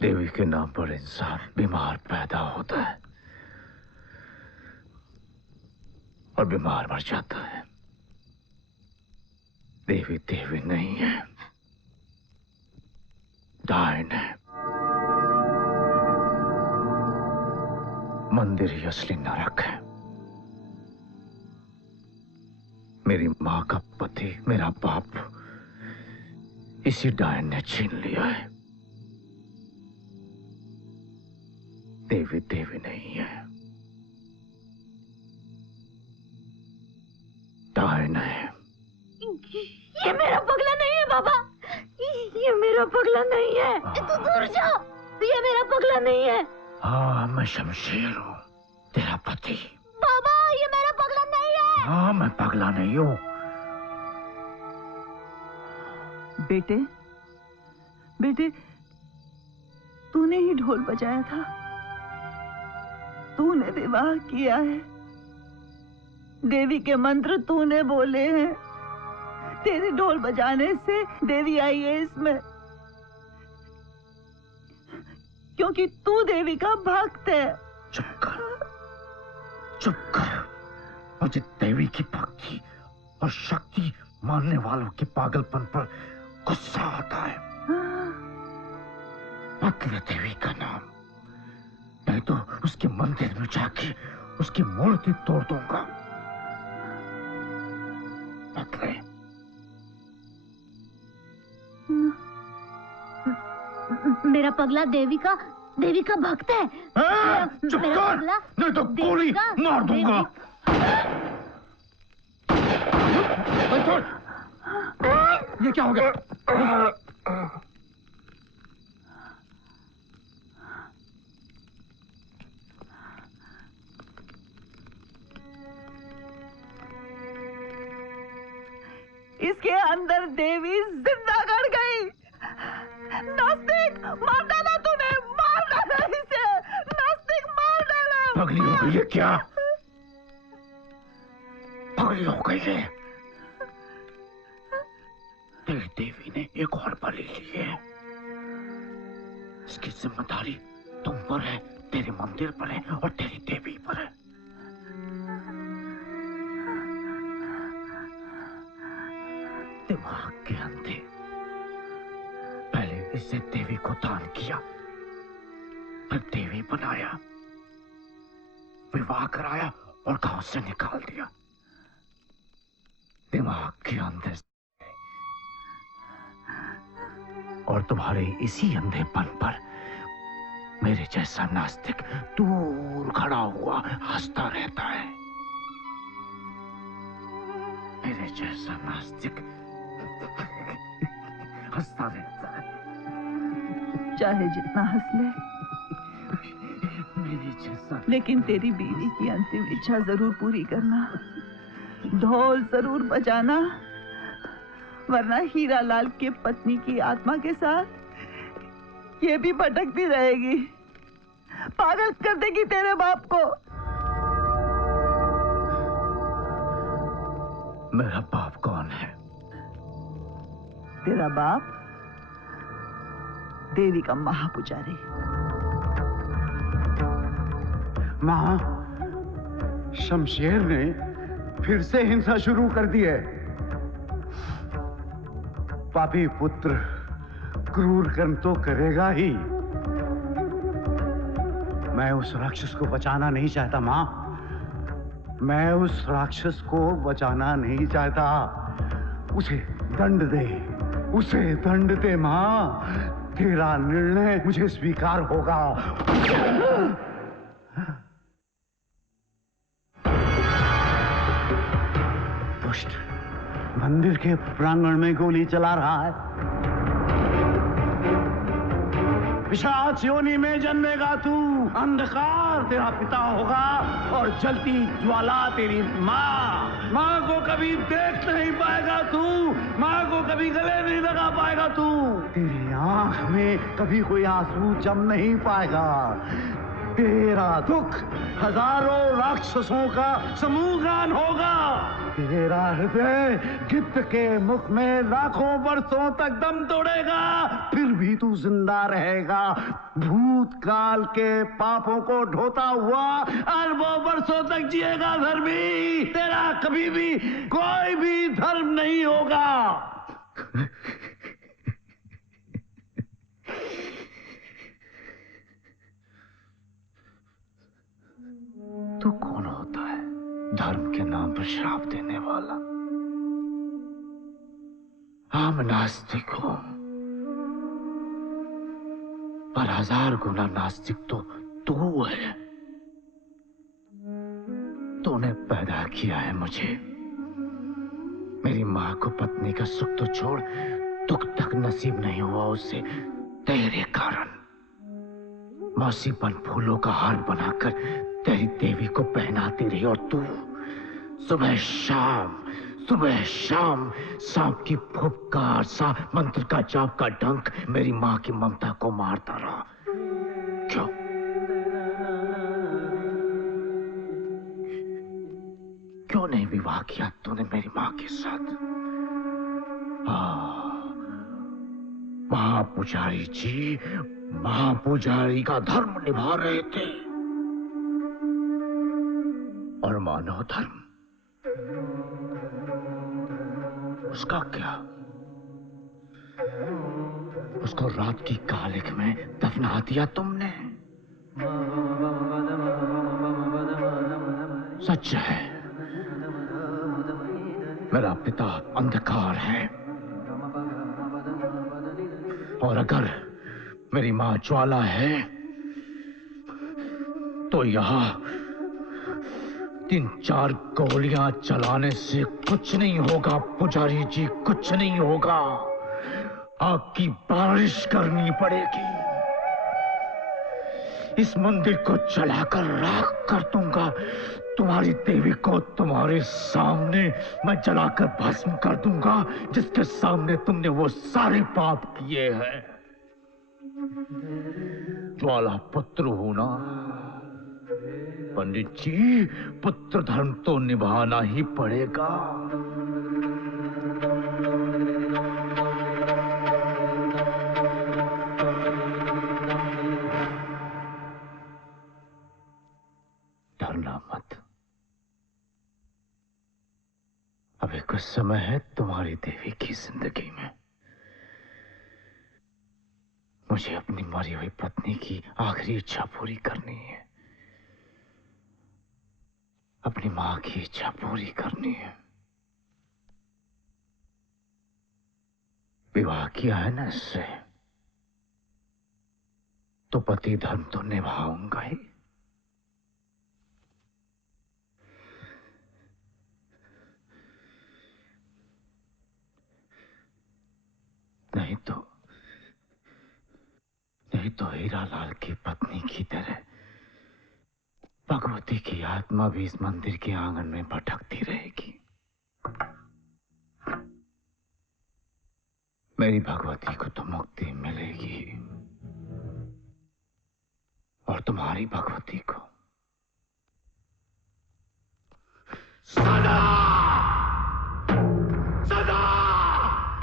देवी के नाम पर इंसान बीमार पैदा होता है और बीमार मर जाता है। देवी देवी नहीं है, डायन है। मंदिर ही असली नरक है। मेरी माँ का पति, मेरा बाप, इसी डायन ने छीन लिया है। देवी देवी नहीं है, डायन है। ये मेरा पगला नहीं है बाबा, ये मेरा पगला नहीं है। तू दूर जा, ये मेरा पगला नहीं है। हाँ, मैं शमशेर हूँ, तेरा पति। बाबा ये मेरा पगला नहीं है। हाँ, मैं पगला नहीं हूँ। बेटे तूने ही ढोल बजाया था, तूने विवाह किया है, देवी के मंत्र तूने बोले हैं, तेरे ढोल बजाने से देवी आई है इसमें, क्योंकि तू देवी का भक्त है। चुप कर। मुझे देवी की भक्ति और शक्ति मानने वालों के पागलपन पर गुस्सा आता है। मत ले देवी का नाम, नहीं तो उसके मंदिर में जाके उसकी मूर्ति तोड़ दूंगा। मत ले। मेरा पगला देवी का भक्त है। चुप कर, नहीं तो गोली मार दूंगा। ये क्या हो गया? इसके अंदर देवी जिंदा गड़ गई। नास्तिक मार डाला तूने, मार डाला इसे। नास्तिक मार डाला। पगली हो गई है क्या? पगली हो गई है। तेरी देवी ने एक और बलि ली है, इसकी जिम्मेदारी तुम पर है, तेरे मंदिर पर है और तेरी देवी पर है। दिमाग के अंधे, पहले इसे देवी को दान किया, फिर देवी बनाया, विवाह कराया और गांव से निकाल दिया। दिमाग के अंधे और तुम्हारे इसी अंधेपन पर मेरे जैसा नास्तिक दूर खड़ा हुआ हंसता रहता है। मेरे जैसा नास्तिक हंसता रहता है। चाहे जितना हंस ले, मेरे जैसा। लेकिन तेरी बीवी की अंतिम इच्छा जरूर पूरी करना, ढोल जरूर बजाना, वरना हीरा लाल के पत्नी की आत्मा के साथ ये भी भटकती रहेगी, पागल कर देगी तेरे बाप को। मेरा बाप कौन है? तेरा बाप देवी का महापुजारी। मां, शमशेर ने फिर से हिंसा शुरू कर दी है। पापी पुत्र क्रूर कर्म तो करेगा ही, मैं उस राक्षस को बचाना नहीं चाहता माँ। मैं उस राक्षस को बचाना नहीं चाहता। उसे दंड दे, उसे दंड दे माँ। तेरा निर्णय मुझे स्वीकार होगा। दुष्ट मंदिर के प्रांगण में गोली चला रहा है। पिशाच योनि में जन्मेगा तू। अंधकार तेरा पिता होगा और जलती ज्वाला तेरी माँ। माँ को कभी देख नहीं पाएगा तू। माँ को कभी गले नहीं लगा पाएगा तू। तेरी आंख में कभी कोई आंसू जम नहीं पाएगा। तेरा दुख हजारों राक्षसों का समूह गान होगा। तेरा हृदय गिद्ध के मुख में लाखों वर्षों तक दम तोड़ेगा, फिर भी तू जिंदा रहेगा। भूतकाल के पापों को ढोता हुआ अरबों वर्षों तक जिएगा धर्मी। तेरा कभी भी कोई भी धर्म नहीं होगा। तू कौन होता है धर्म के नाम पर श्राप देने वाला? हम नास्तिक हो, पर 1000 गुना नास्तिक तो तू है। तूने पैदा किया है मुझे। मेरी माँ को पत्नी का सुख तो छोड़, दुख तक नसीब नहीं हुआ उसे तेरे कारण। मौसीपन फूलों का हार बनाकर तेरी देवी को पहनाती रही और तू सुबह शाम सांप की फुफकार सा मंत्र का जाप का डंक मेरी माँ की ममता को मारता रहा। क्यों? क्यों नहीं विवाह किया तूने मेरी माँ के साथ? महापुजारी जी महापुजारी का धर्म निभा रहे थे। और मानव धर्म, उसका क्या? उसको रात की कालिक में दफना दिया तुमने। सच है, मेरा पिता अंधकार है, और अगर मेरी मां ज्वाला है तो यहां 3-4 गोलियां चलाने से कुछ नहीं होगा पुजारी जी, कुछ नहीं होगा। आग की बारिश करनी पड़ेगी। इस मंदिर को जलाकर राख कर दूंगा। तुम्हारी देवी को तुम्हारे सामने मैं जलाकर भस्म कर दूंगा, जिसके सामने तुमने वो सारे पाप किए हैं। ज्वाला पुत्र हूं ना पंडित जी, पुत्र धर्म तो निभाना ही पड़ेगा। डरना मत। अभी कुछ समय है तुम्हारी देवी की जिंदगी में। मुझे अपनी मरी हुई पत्नी की आखिरी इच्छा पूरी करनी है। अपनी मां की इच्छा पूरी करनी है। विवाह किया है ना इससे, तो पति धर्म तो निभाऊंगा ही। नहीं तो हीरालाल की पत्नी की तरह भगवती की आत्मा भी इस मंदिर के आंगन में भटकती रहेगी। मेरी भगवती को तो मुक्ति मिलेगी, और तुम्हारी भगवती को सदा सदा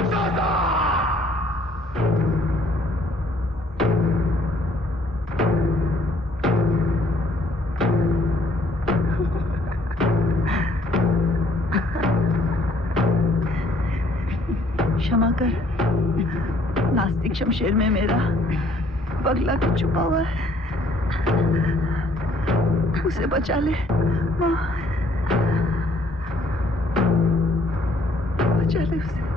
सदा। क्षमा कर, नास्तिक शमशेर में मेरा पगला तो छुपा हुआ है। उसे बचा ले माँ, बचा ले उसे।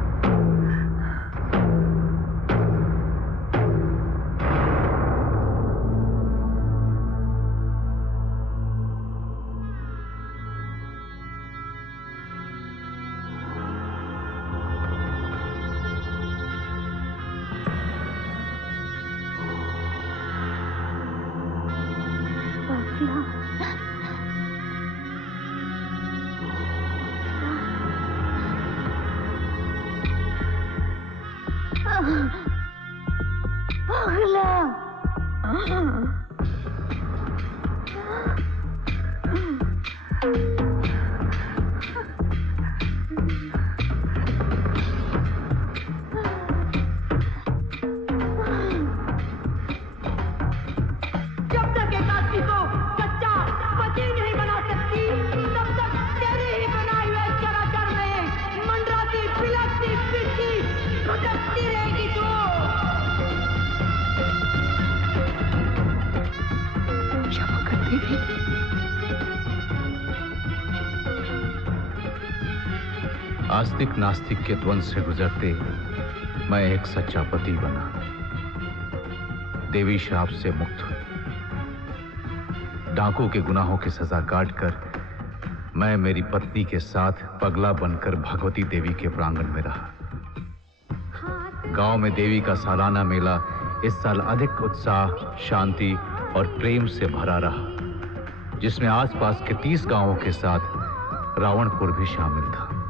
आस्तिक नास्तिक के द्वंद से गुजरते मैं एक सच्चा पति बना, देवी श्राप से मुक्त हुई। डाकू के गुनाहों की सजा काटकर मैं मेरी पत्नी के साथ पगला बनकर भगवती देवी के प्रांगण में रहा। गांव में देवी का सालाना मेला इस साल अधिक उत्साह, शांति और प्रेम से भरा रहा, जिसमें आसपास के 30 गांवों के साथ रावणपुर भी शामिल था।